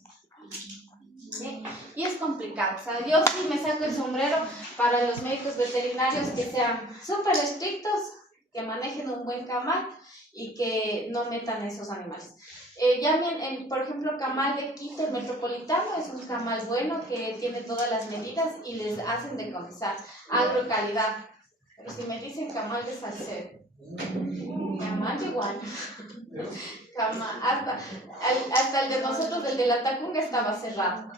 ¿Sí? Y es complicado. O sea, yo sí me saco el sombrero para los médicos veterinarios que sean súper estrictos, que manejen un buen camal y que no metan esos animales. Ya bien, por ejemplo, camal de Quito, el metropolitano, es un camal bueno que tiene todas las medidas y les hacen decomisar. Agrocalidad. Pero si me dicen camal de Salcedo, camal de Guana, hasta el de nosotros, el de la Tacunga, estaba cerrado.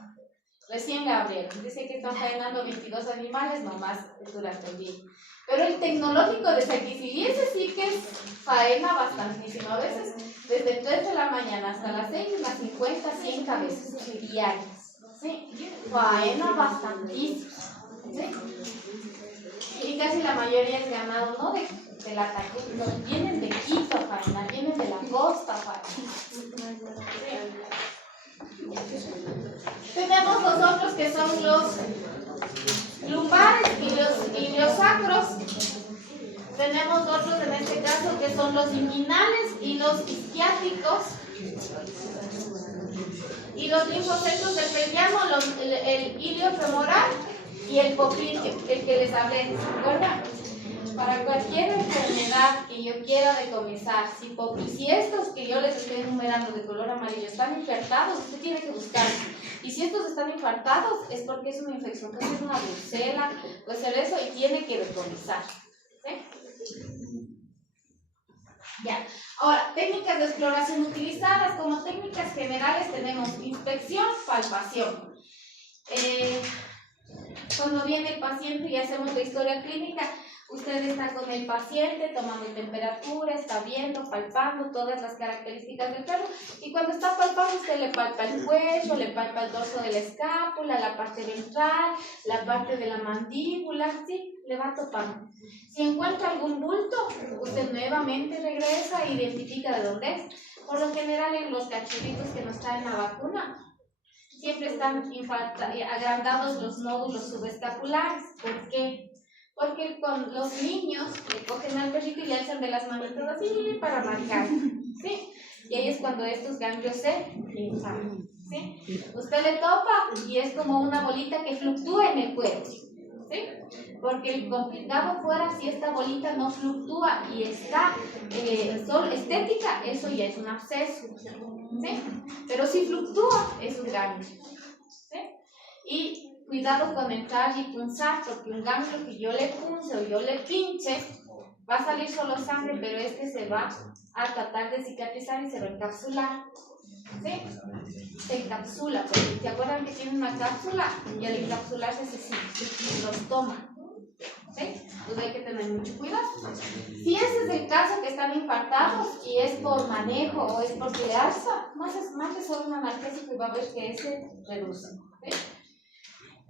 Recién le abrieron. Dice que están faenando 22 animales nomás durante el día. Pero el tecnológico de Saquicilí, ese sí que es faena bastantísimo. A veces desde 3 de la mañana hasta las 6, unas 50, 100 cabezas diarias. ¿Sí? Faena bastantísimo. ¿Sí? Y casi la mayoría es ganado, no de la Tacunga, no, vienen de Quito a faenar, vienen de la costa a faenar. Tenemos los otros que son los lumbares y los sacros. Tenemos otros en este caso que son los inguinales y los isquiáticos. Y los linfocitos del pelviano, el ilio femoral y el popliteo, el que les hablé, ¿se acuerdan? Para cualquier enfermedad que yo quiera decomisar, si estos que yo les estoy enumerando de color amarillo están infartados, usted tiene que buscarlos. Y si estos están infartados, es porque es una infección, puede ser una brucela, puede ser eso, y tiene que decomisar. ¿Sí? Ya. Ahora, técnicas de exploración utilizadas. Como técnicas generales tenemos inspección, palpación. Cuando viene el paciente y hacemos la historia clínica, usted está con el paciente tomando temperatura, está viendo, palpando todas las características del perro, y cuando está palpando usted le palpa el cuello, le palpa el dorso de la escápula, la parte ventral, la parte de la mandíbula, ¿sí? Le va topando. Si encuentra algún bulto, usted nuevamente regresa e identifica de dónde es. Por lo general en los cachorritos que nos traen la vacuna, siempre están agrandados los nódulos subescapulares. ¿Por qué? Porque con los niños le cogen al perrito y le alzan de las manitos así para marcar, ¿sí? Y ahí es cuando estos ganglios se inflaman, ¿sí? Usted le topa y es como una bolita que fluctúa en el cuerpo, ¿sí? Porque el complicado fuera si esta bolita no fluctúa y está solo estética, eso ya es un absceso, ¿sí? Pero si fluctúa, es un ganglio, ¿sí? Y cuidado con entrar y punzar, porque un ganglio que yo le punce o yo le pinche, va a salir solo sangre, pero este se va a tratar de cicatrizar y se va a encapsular. ¿Sí? Se encapsula, porque ¿se acuerdan que tiene una cápsula? Y al encapsularse se los toma. ¿Sí? Pues hay que tener mucho cuidado. Si ese es el caso que están infartados y es por manejo o es porque le alza, más solo un analgésico y va a ver que ese reduce. ¿Sí?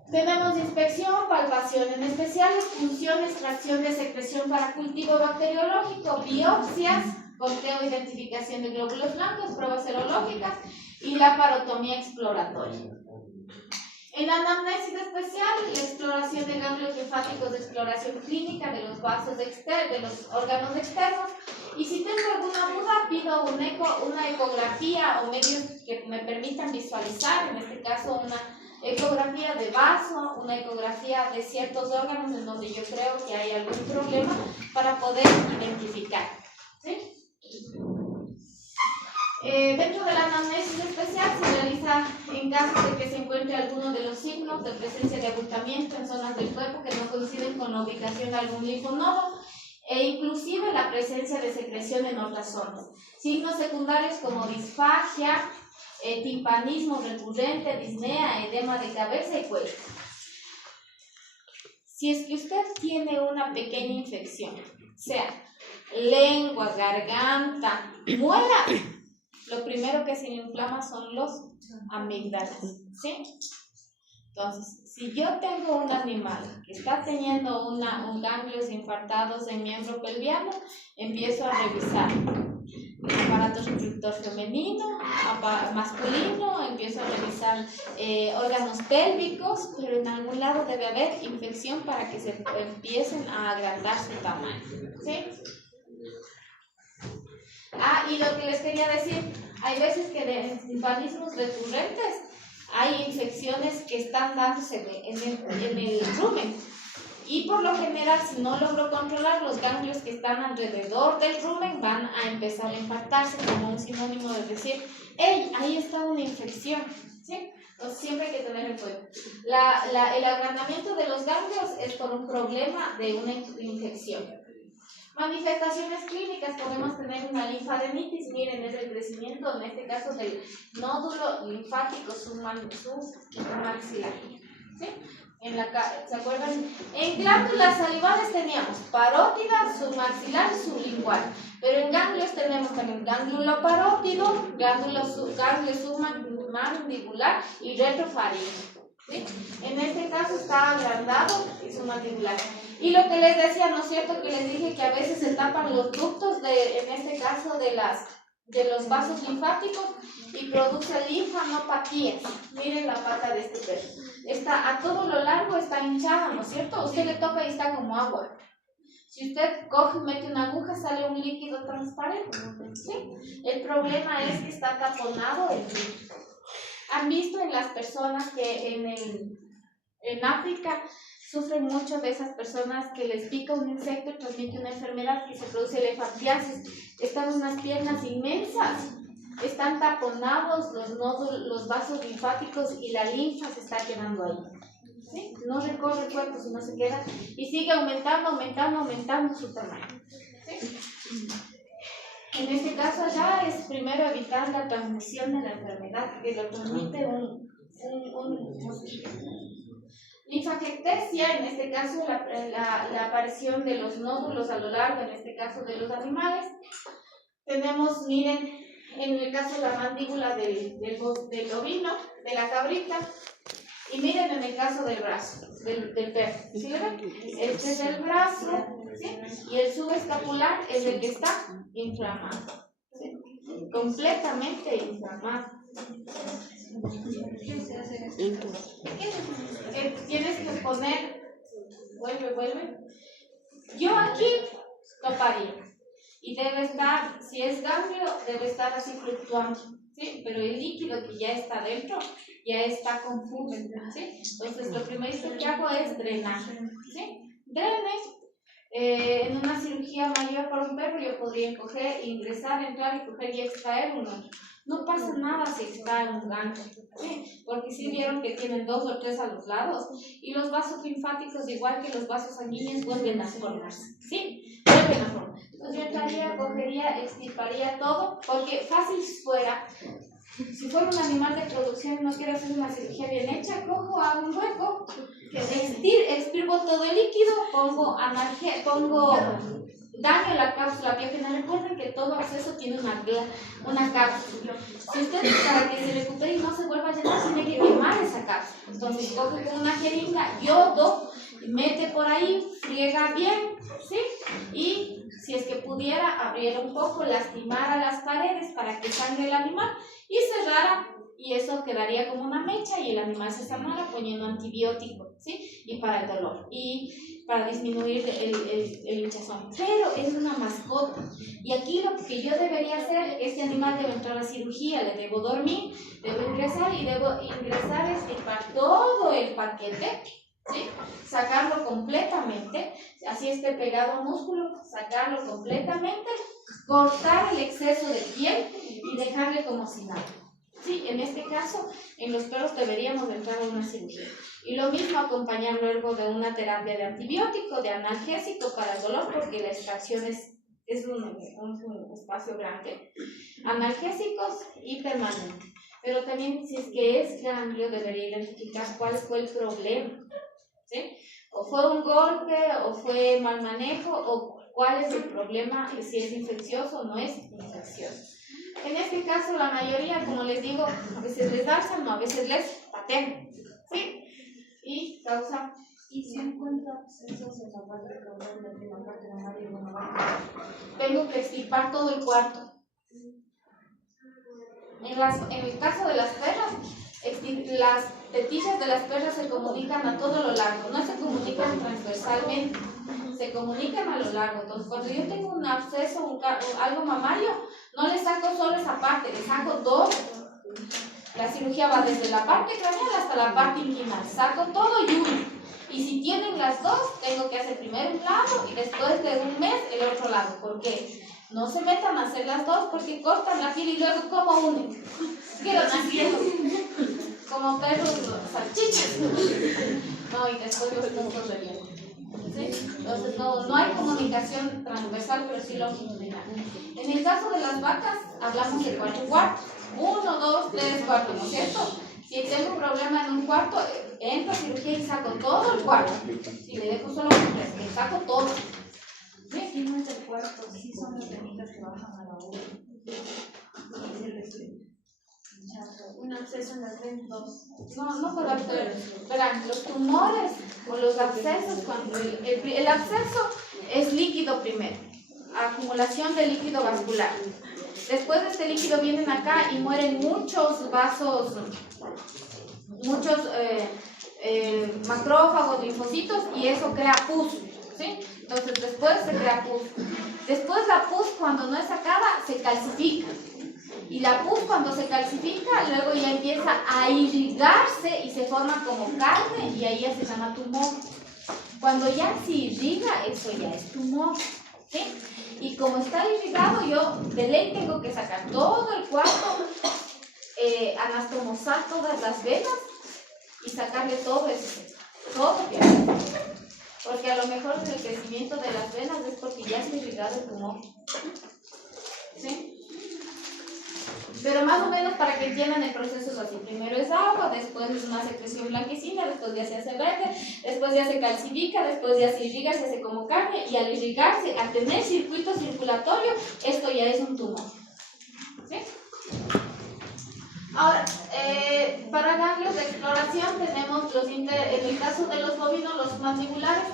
Tenemos inspección, palpación, en especial punción, extracción de secreción para cultivo bacteriológico, biopsias, conteo, identificación de glóbulos blancos, pruebas serológicas y la parotomía exploratoria. En la anamnesis especial, la exploración de ganglios linfáticos de exploración clínica de los vasos de los órganos externos. Y si tengo alguna duda, pido una ecografía o medios que me permitan visualizar, en este caso una ecografía de vaso, una ecografía de ciertos órganos en donde yo creo que hay algún problema para poder identificar. ¿Sí? Dentro de la anamnesis especial se realiza en caso de que se encuentre alguno de los signos de presencia de abultamiento en zonas del cuerpo que no coinciden con la ubicación de algún linfonodo e inclusive la presencia de secreción en otras zonas. Signos secundarios como disfagia, timpanismo recurrente, disnea, edema de cabeza y cuello. Si es que usted tiene una pequeña infección, sea lengua, garganta, muela, lo primero que se inflama son los amígdalas, ¿sí? Entonces, si yo tengo un animal que está teniendo un ganglios infartados en miembro pelviano, empiezo a revisar aparato reproductor femenino, masculino, empiezo a revisar órganos pélvicos, pero en algún lado debe haber infección para que se empiecen a agrandar su tamaño, ¿sí? Y lo que les quería decir, hay veces que de timpanismos recurrentes hay infecciones que están dándose en el rumen y por lo general si no logro controlar los ganglios que están alrededor del rumen van a empezar a infartarse como un sinónimo de decir, ¡hey! Ahí está una infección, ¿sí? Entonces siempre hay que tener en cuenta. El agrandamiento de los ganglios es por un problema de una infección. Manifestaciones clínicas, podemos tener una linfadenitis, miren, es el crecimiento, en este caso del nódulo linfático submaxilar, ¿sí? ¿Se acuerdan? En glándulas salivales teníamos parótida, submaxilar, sublingual, pero en ganglios tenemos también gángulo parótido, ganglio submandibular y retrofaríngeo. ¿Sí? En este caso está agrandado y submandibular. Y lo que les decía, ¿no es cierto? Que les dije que a veces se tapan los ductos, en este caso de los vasos linfáticos y produce linfanopatías. Miren la pata de este perro. Está a todo lo largo, está hinchada, ¿no es cierto? Usted le toca y está como agua. Si usted coge y mete una aguja, sale un líquido transparente, ¿sí? El problema es que está taponado el líquido. ¿Han visto en las personas que en África sufren mucho de esas personas que les pica un insecto y transmite una enfermedad que se produce elefantiasis? Están unas piernas inmensas, están taponados los vasos linfáticos y la linfa se está quedando ahí, ¿sí? No recorre el cuerpo, sino se queda y sigue aumentando su tamaño, ¿sí? En este caso ya es primero evitar la transmisión de la enfermedad que lo transmite un mosquito. Linfangectasia, en este caso la aparición de los nódulos a lo largo, en este caso de los animales. Tenemos, miren, en el caso la mandíbula del ovino, de la cabrita, y miren en el caso del brazo, del perro. ¿Sí lo ven? Este es el brazo, ¿sí? Y el subescapular es el que está inflamado, ¿sí? Completamente inflamado. Tienes que poner, vuelve. Yo aquí toparía. Y debe estar, si es ganglio, debe estar así fluctuando, ¿sí? Pero el líquido que ya está dentro ya está confuso, ¿sí? Entonces lo primero que hago es drenar, ¿sí? Drene. En una cirugía mayor para un perro yo podría ingresar, entrar y coger y extraer uno. No pasa nada si extraen un ganglio, ¿sí? Porque sí vieron que tienen 2 o 3 a los lados y los vasos linfáticos, igual que los vasos sanguíneos, vuelven a formarse, ¿sí? Vuelven a formar. Entonces yo entraría, cogería, extirparía todo, porque fácil fuera Si fuera un animal de producción y no quiero hacer una cirugía bien hecha, cojo, hago un hueco, extirpo todo el líquido, pongo daño la cápsula biogenal. Recuerden que todo absceso tiene una cápsula. Si usted, para que se recupere y no se vuelva a llenar, tiene que quemar esa cápsula. Entonces coge con una jeringa, yodo, mete por ahí, friega bien, ¿sí? Y si es que pudiera, abriera un poco, lastimara las paredes para que sangre el animal y cerrara, y eso quedaría como una mecha y el animal se sanara poniendo antibiótico, ¿sí? Y para el dolor y para disminuir el hinchazón. Pero es una mascota y aquí lo que yo debería hacer, este animal debe entrar a cirugía, le debo dormir, debo ingresar y debo ingresar, extirpar todo el paquete, ¿sí? Sacarlo completamente, así esté pegado a músculo, sacarlo completamente, cortar el exceso de piel y dejarle como si nada. Sí, en este caso, en los perros deberíamos entrar a una cirugía. Y lo mismo acompañarlo luego de una terapia de antibiótico, de analgésico para el dolor, porque la extracción es un espacio grande. Analgésicos y permanente. Pero también, si es que es ganglio, debería identificar cuál fue el problema, ¿sí? O fue un golpe, o fue mal manejo, o cuál es el problema, si es infeccioso o no es infeccioso. En este caso, la mayoría, como les digo, a veces les alzan, a veces les patean, ¿sí? Y causa... Y si encuentro abscesos en la parte de la parte mamaria, tengo que extirpar todo el cuarto. En el caso de las perras, las tetillas de las perras se comunican a todo lo largo, no se comunican transversalmente, se comunican a lo largo. Entonces, cuando yo tengo un absceso, algo mamario, no le saco solo esa parte, le saco todo. La cirugía va desde la parte craneal hasta la parte inguinal, saco todo y uno. Y si tienen las dos, tengo que hacer primero un lado y después de un mes el otro lado. ¿Por qué? No se metan a hacer las dos porque cortan la piel y luego ¿cómo unen? Quedan haciendo como perros salchichas. No, y después los puntos revientan. ¿Sí? Entonces no hay comunicación transversal, pero sí longitudinal. En el caso de las vacas, hablamos de 4 cuartos. 1, 2, 3 cuartos, ¿no es cierto? Si tengo un problema en un cuarto, entro a cirugía y saco todo el cuarto. Si le dejo solo un 3, le saco todo. ¿sí? Si no es el cuarto, sí son las venitas que bajan a la uva. Un absceso en las venas. No puedo hacer. Verán, los tumores o los abscesos, cuando el absceso es líquido primero, acumulación de líquido vascular. Después de este líquido vienen acá y mueren muchos vasos, muchos macrófagos, linfocitos, y eso crea pus, ¿sí? Entonces después se crea pus. Después la pus, cuando no es sacada, se calcifica. Y la pus, cuando se calcifica, luego ya empieza a irrigarse y se forma como carne y ahí ya se llama tumor. Cuando ya se irriga, eso ya es tumor, ¿sí? Y como está irrigado, yo de ley tengo que sacar todo el cuarto, anastomosar todas las venas y sacarle todo eso, todo. Porque a lo mejor el crecimiento de las venas es porque ya está irrigado el tumor, ¿sí? Pero más o menos para que entiendan el proceso es así. Primero es agua, después es una secreción blanquecina, después ya se hace verde, después ya se calcifica, después ya se irriga, se hace como carne, y al irrigarse, al tener circuito circulatorio, esto ya es un tumor, ¿sí? Ahora, para ganglios de exploración tenemos en el caso de los bovinos, los mandibulares.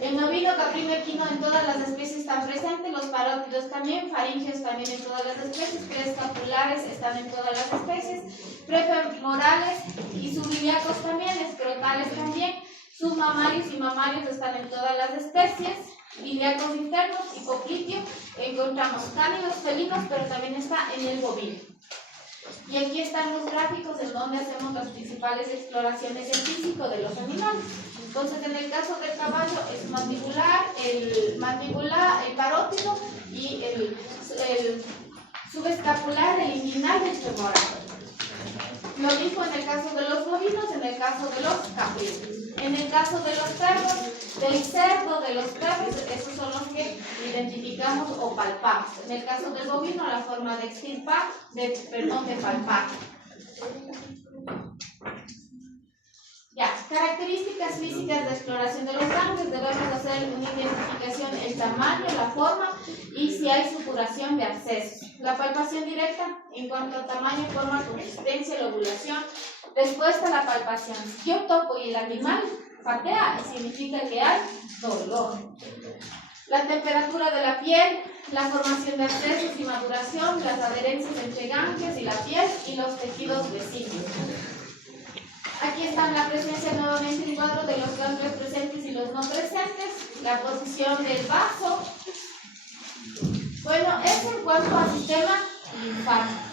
El novino, caprino, equino en todas las especies están presentes, los parótidos también, faringeos también en todas las especies, prescapulares están en todas las especies, prefemorales y subilíacos también, escrotales también, submamarios y mamarios están en todas las especies, ilíacos internos, hipoplitio, encontramos cánidos, felinos, pero también está en el bovino. Y aquí están los gráficos en donde hacemos las principales exploraciones en físico de los animales. Entonces, en el caso del caballo es mandibular, el parótido y el subescapular, el inguinal y el femoral. Lo mismo en el caso de los bovinos, en el caso de los caprinos. En el caso de los perros, del cerdo, de los perros, esos son los que identificamos o palpamos. En el caso del bovino, la forma de extirpar, de palpar. Ya, características físicas de exploración de los ganglios. Debemos hacer una identificación, el tamaño, la forma y si hay supuración de abscesos. La palpación directa en cuanto a tamaño, forma, consistencia, lobulación. Respuesta a la palpación. Si yo toco y el animal patea, significa que hay dolor. La temperatura de la piel, la formación de abscesos y maduración, las adherencias entre ganglios y la piel y los tejidos vecinos. Aquí está la presencia nuevamente en cuadro de los ganglios presentes y los no presentes, la posición del vaso. Bueno, eso en cuanto al sistema linfático.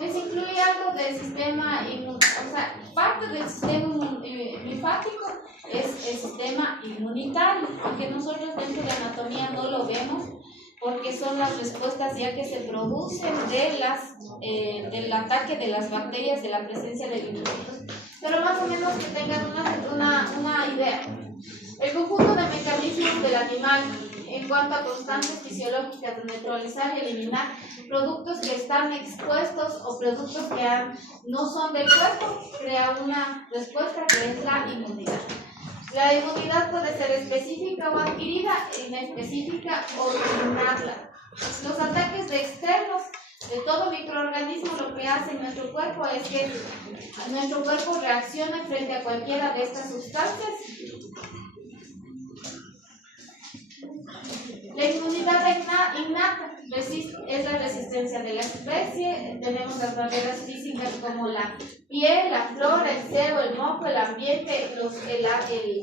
Les incluye algo del sistema inmunitario, o sea, parte del sistema linfático es el sistema inmunitario, aunque nosotros dentro de la anatomía no lo vemos, porque son las respuestas ya que se producen del ataque de las bacterias, de la presencia de linfocitos. Pero más o menos que tengan una idea. El conjunto de mecanismos del animal en cuanto a constantes fisiológicas de neutralizar y eliminar productos que están expuestos o productos que no son del cuerpo, crea una respuesta que es la inmunidad. La inmunidad puede ser específica o adquirida, inespecífica o innata. Los ataques de externos de todo microorganismo lo que hace en nuestro cuerpo es que nuestro cuerpo reacciona frente a cualquiera de estas sustancias. La inmunidad innata es la resistencia de la especie. Tenemos las barreras físicas como la piel, la flora, el sebo, el moco, el ambiente, el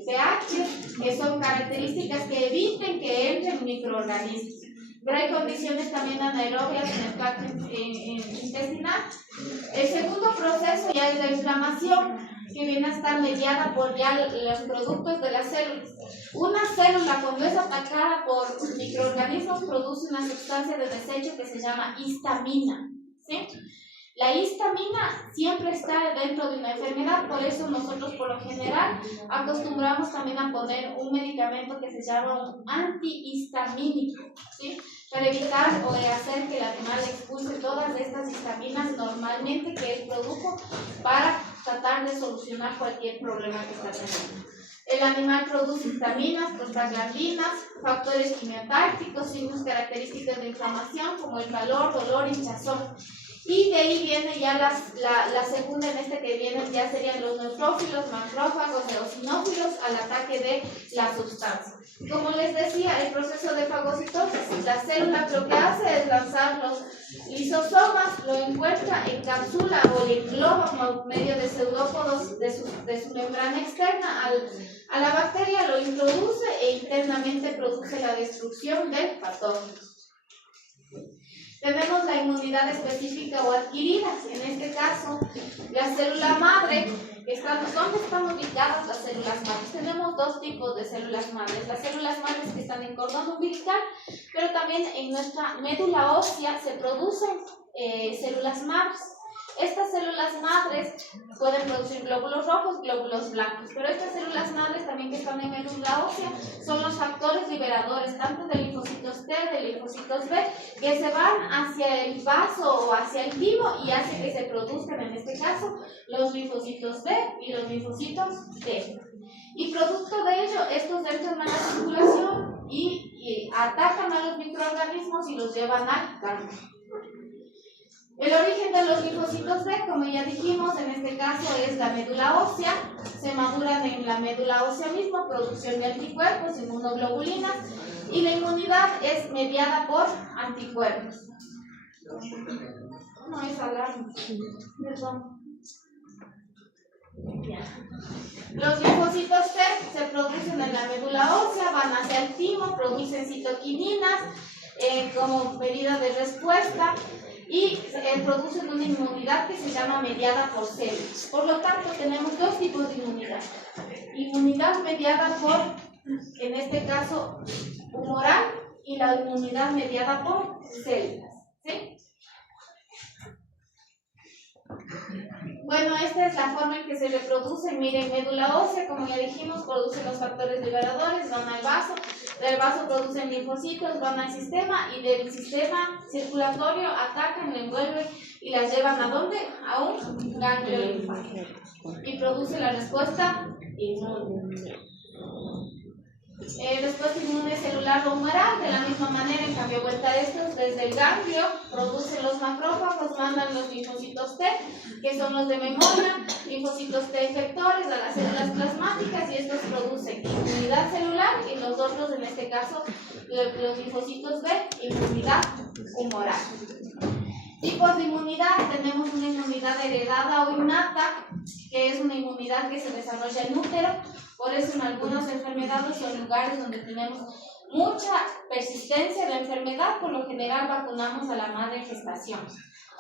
pH, que son características que eviten que entren microorganismos. Pero hay condiciones también anaerobias en el tracto intestinal. El segundo proceso ya es la inflamación, que viene a estar mediada por ya los productos de las células. Una célula cuando es atacada por microorganismos produce una sustancia de desecho que se llama histamina, ¿sí? La histamina siempre está dentro de una enfermedad, por eso nosotros por lo general acostumbramos también a poner un medicamento que se llama un antihistamínico, ¿sí? Para evitar o hacer que el animal expulse todas estas histaminas normalmente que él produjo para tratar de solucionar cualquier problema que está teniendo. El animal produce histaminas, prostaglandinas, factores quimiotácticos, signos característicos de inflamación como el calor, dolor, hinchazón. Y de ahí viene ya la segunda, en este que vienen ya serían los neutrófilos, macrófagos, eosinófilos al ataque de la sustancia. Como les decía, el proceso de fagocitosis, la célula lo que hace es lanzar los lisosomas, lo encuentra, encapsula o le engloba por medio de pseudópodos de su membrana externa a la bacteria, lo introduce e internamente produce la destrucción del patógeno. Tenemos la inmunidad específica o adquirida, en este caso la célula madre, ¿dónde están ubicadas las células madres? Tenemos dos tipos de células madres, las células madres que están en cordón umbilical, pero también en nuestra médula ósea se producen células madres. Estas células madres pueden producir glóbulos rojos, glóbulos blancos, pero estas células madres también que están en médula ósea son los factores liberadores tanto de linfocitos T, de linfocitos B, que se van hacia el vaso o hacia el timo y hace que se produzcan en este caso los linfocitos B y los linfocitos T. Y producto de ello, estos entran a la circulación y atacan a los microorganismos y los llevan al ganglio. El origen de los linfocitos B, como ya dijimos, en este caso es la médula ósea, se maduran en la médula ósea misma, producción de anticuerpos, inmunoglobulinas, y la inmunidad es mediada por anticuerpos. No es alarma, perdón. Los linfocitos T se producen en la médula ósea, van hacia el timo, producen citoquininas como medida de respuesta y producen una inmunidad que se llama mediada por células. Por lo tanto, tenemos dos tipos de inmunidad. Inmunidad mediada por, en este caso, humoral, y la inmunidad mediada por células. ¿Sí? Bueno, esta es la forma en que se reproduce. Miren, médula ósea, como ya dijimos, produce los factores liberadores, van al vaso, del vaso producen linfocitos, van al sistema y del sistema circulatorio atacan, lo envuelven y las llevan ¿a dónde? A un ganglio linfático y produce la respuesta inmune. Respuesta inmune celular o humoral, de la misma manera, en cambio vuelta a estos, desde el ganglio producen los macrófagos, mandan los linfocitos T, que son los de memoria, linfocitos T efectores a las células plasmáticas, y estos producen inmunidad celular, y los otros, en este caso, los linfocitos B, inmunidad humoral. Tipos de inmunidad: tenemos una inmunidad heredada o innata, que es una inmunidad que se desarrolla en útero. Por eso en algunas enfermedades o lugares donde tenemos mucha persistencia de la enfermedad, por lo general vacunamos a la madre en gestación,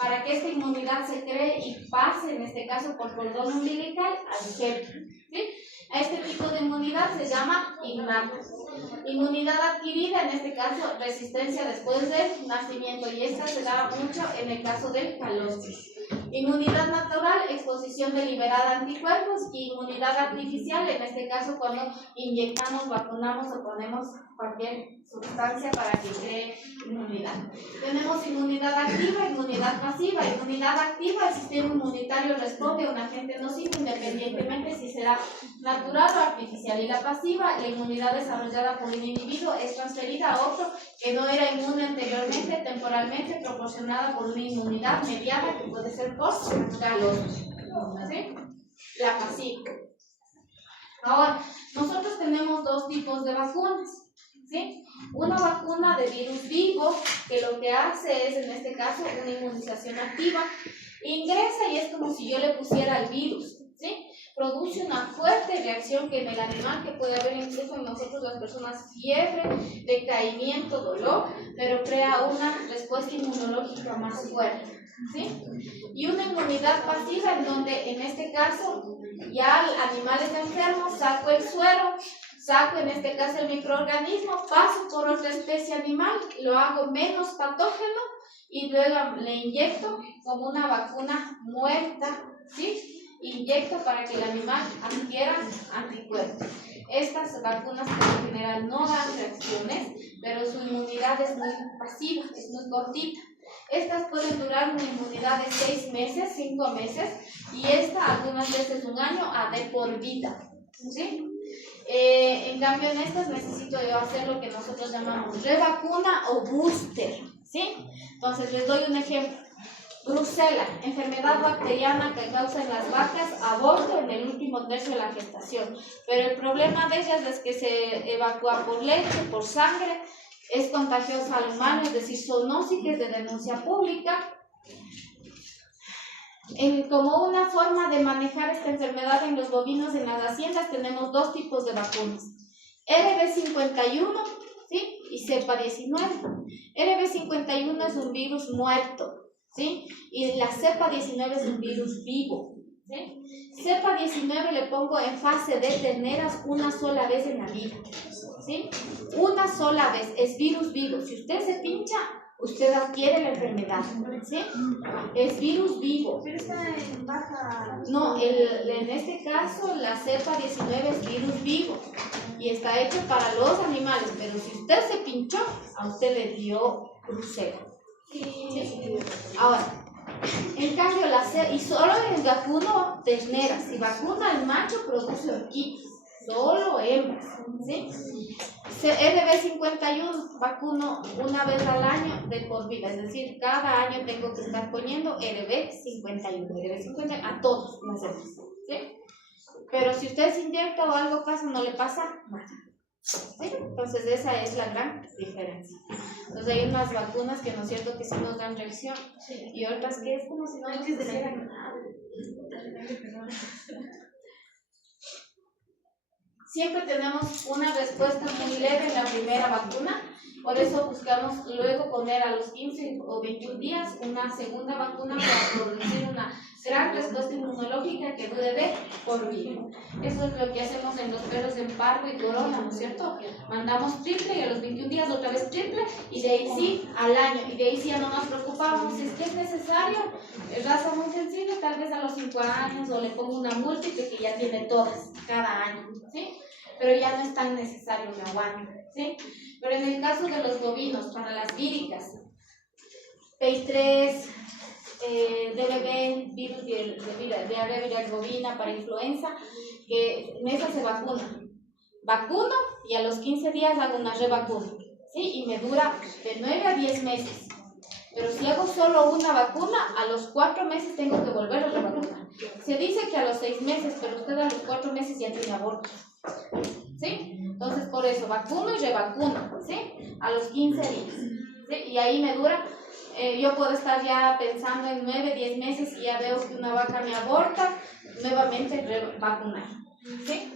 para que esta inmunidad se cree y pase, en este caso por cordón umbilical, al feto. ¿Sí? A este tipo de inmunidad se llama innata. Inmunidad adquirida, en este caso resistencia después del nacimiento, y esta se da mucho en el caso del calostro. Inmunidad natural, exposición deliberada a anticuerpos, y inmunidad artificial, en este caso cuando inyectamos, vacunamos o ponemos cualquier sustancia para que cree inmunidad. Tenemos inmunidad activa, inmunidad pasiva. Inmunidad activa: el sistema inmunitario responde a un agente nocivo independientemente si será natural o artificial. Y la pasiva: la inmunidad desarrollada por un individuo es transferida a otro que no era inmune anteriormente, temporalmente proporcionada por una inmunidad mediada que puede ser por calostro. ¿Sí? La pasiva. Ahora, nosotros tenemos dos tipos de vacunas. ¿Sí? Una vacuna de virus vivo, que lo que hace es, en este caso, una inmunización activa. Ingresa y es como si yo le pusiera el virus. ¿Sí? Produce una fuerte reacción que en el animal, que puede haber incluso en nosotros las personas, fiebre, decaimiento, dolor, pero crea una respuesta inmunológica más fuerte. ¿Sí? Y una inmunidad pasiva, en donde en este caso ya el animal está enfermo, saco el suero, saco en este caso el microorganismo, paso por otra especie animal, lo hago menos patógeno y luego le inyecto como una vacuna muerta. ¿Sí? Inyecto para que el animal adquiera anticuerpos. Estas vacunas por lo general no dan reacciones, pero su inmunidad es muy pasiva, es muy cortita. Estas pueden durar una inmunidad de 6 meses, 5 meses, y esta algunas veces un año a de por vida. ¿Sí? En cambio, en estas necesito yo hacer lo que nosotros llamamos revacuna o booster. ¿Sí? Entonces les doy un ejemplo. Brucela, enfermedad bacteriana que causa en las vacas aborto en el último tercio de la gestación, pero el problema de ellas es que se evacúa por leche, por sangre, es contagiosa al humano, es decir, zoonosis, que es de denuncia pública. Como una forma de manejar esta enfermedad en los bovinos en las haciendas, tenemos dos tipos de vacunas: RB51, ¿sí? Y cepa 19. RB51 es un virus muerto, ¿sí? Y la cepa 19 es un virus vivo. ¿Sí? Cepa 19 le pongo en fase de terneras una sola vez en la vida. ¿Sí? Una sola vez, es virus vivo. Si usted se pincha, usted adquiere la enfermedad. ¿Sí? Es virus vivo. Pero está en baja. No, en este caso la cepa 19 es virus vivo y está hecho para los animales, pero si usted se pinchó, a usted le dio brucela. ¿Sí? Ahora, en cambio, y solo en vacuno terneras. Si vacuna al macho, produce horquitas, solo hembras. ¿Sí? RB51 vacuno una vez al año de por vida, es decir, cada año tengo que estar poniendo RB51 a todos las hembras. ¿Sí? Pero si usted se inyecta o algo pasa, no le pasa nada. ¿Sí? Entonces esa es la gran diferencia. Entonces hay unas vacunas que no es cierto que sí nos dan reacción, y otras que es como si no nos hicieran nada. Siempre tenemos una respuesta muy leve en la primera vacuna Por eso buscamos luego poner a los 15 o 21 días una segunda vacuna para producir una gran respuesta inmunológica que dure de por vida. Eso es lo que hacemos en los perros en parvo y corona, ¿no es cierto? Mandamos triple y a los 21 días otra vez triple y de ahí sí al año. Y de ahí sí ya no nos preocupamos si es que es necesario. Es raza muy sencilla, tal vez a los 5 años o le pongo una múltiple que ya tiene todas cada año, ¿sí? Pero ya no es tan necesario que aguante, ¿sí? Pero en el caso de los bovinos, para las víricas, PEI3, DBV, virus de diarrea viral bovina para influenza, que en esa se vacuna. Vacuno y a los 15 días hago una revacuna, ¿sí? Y me dura de 9 a 10 meses. Pero si hago solo una vacuna, a los 4 meses tengo que volver a revacunar. Se dice que a los 6 meses, pero usted a los 4 meses ya tiene aborto, ¿sí? Entonces, por eso, vacuno y revacuno, ¿sí? A los 15 días, ¿sí? Y ahí me dura, yo puedo estar ya pensando en 9, 10 meses y ya veo que una vaca me aborta, nuevamente vacunar, ¿sí?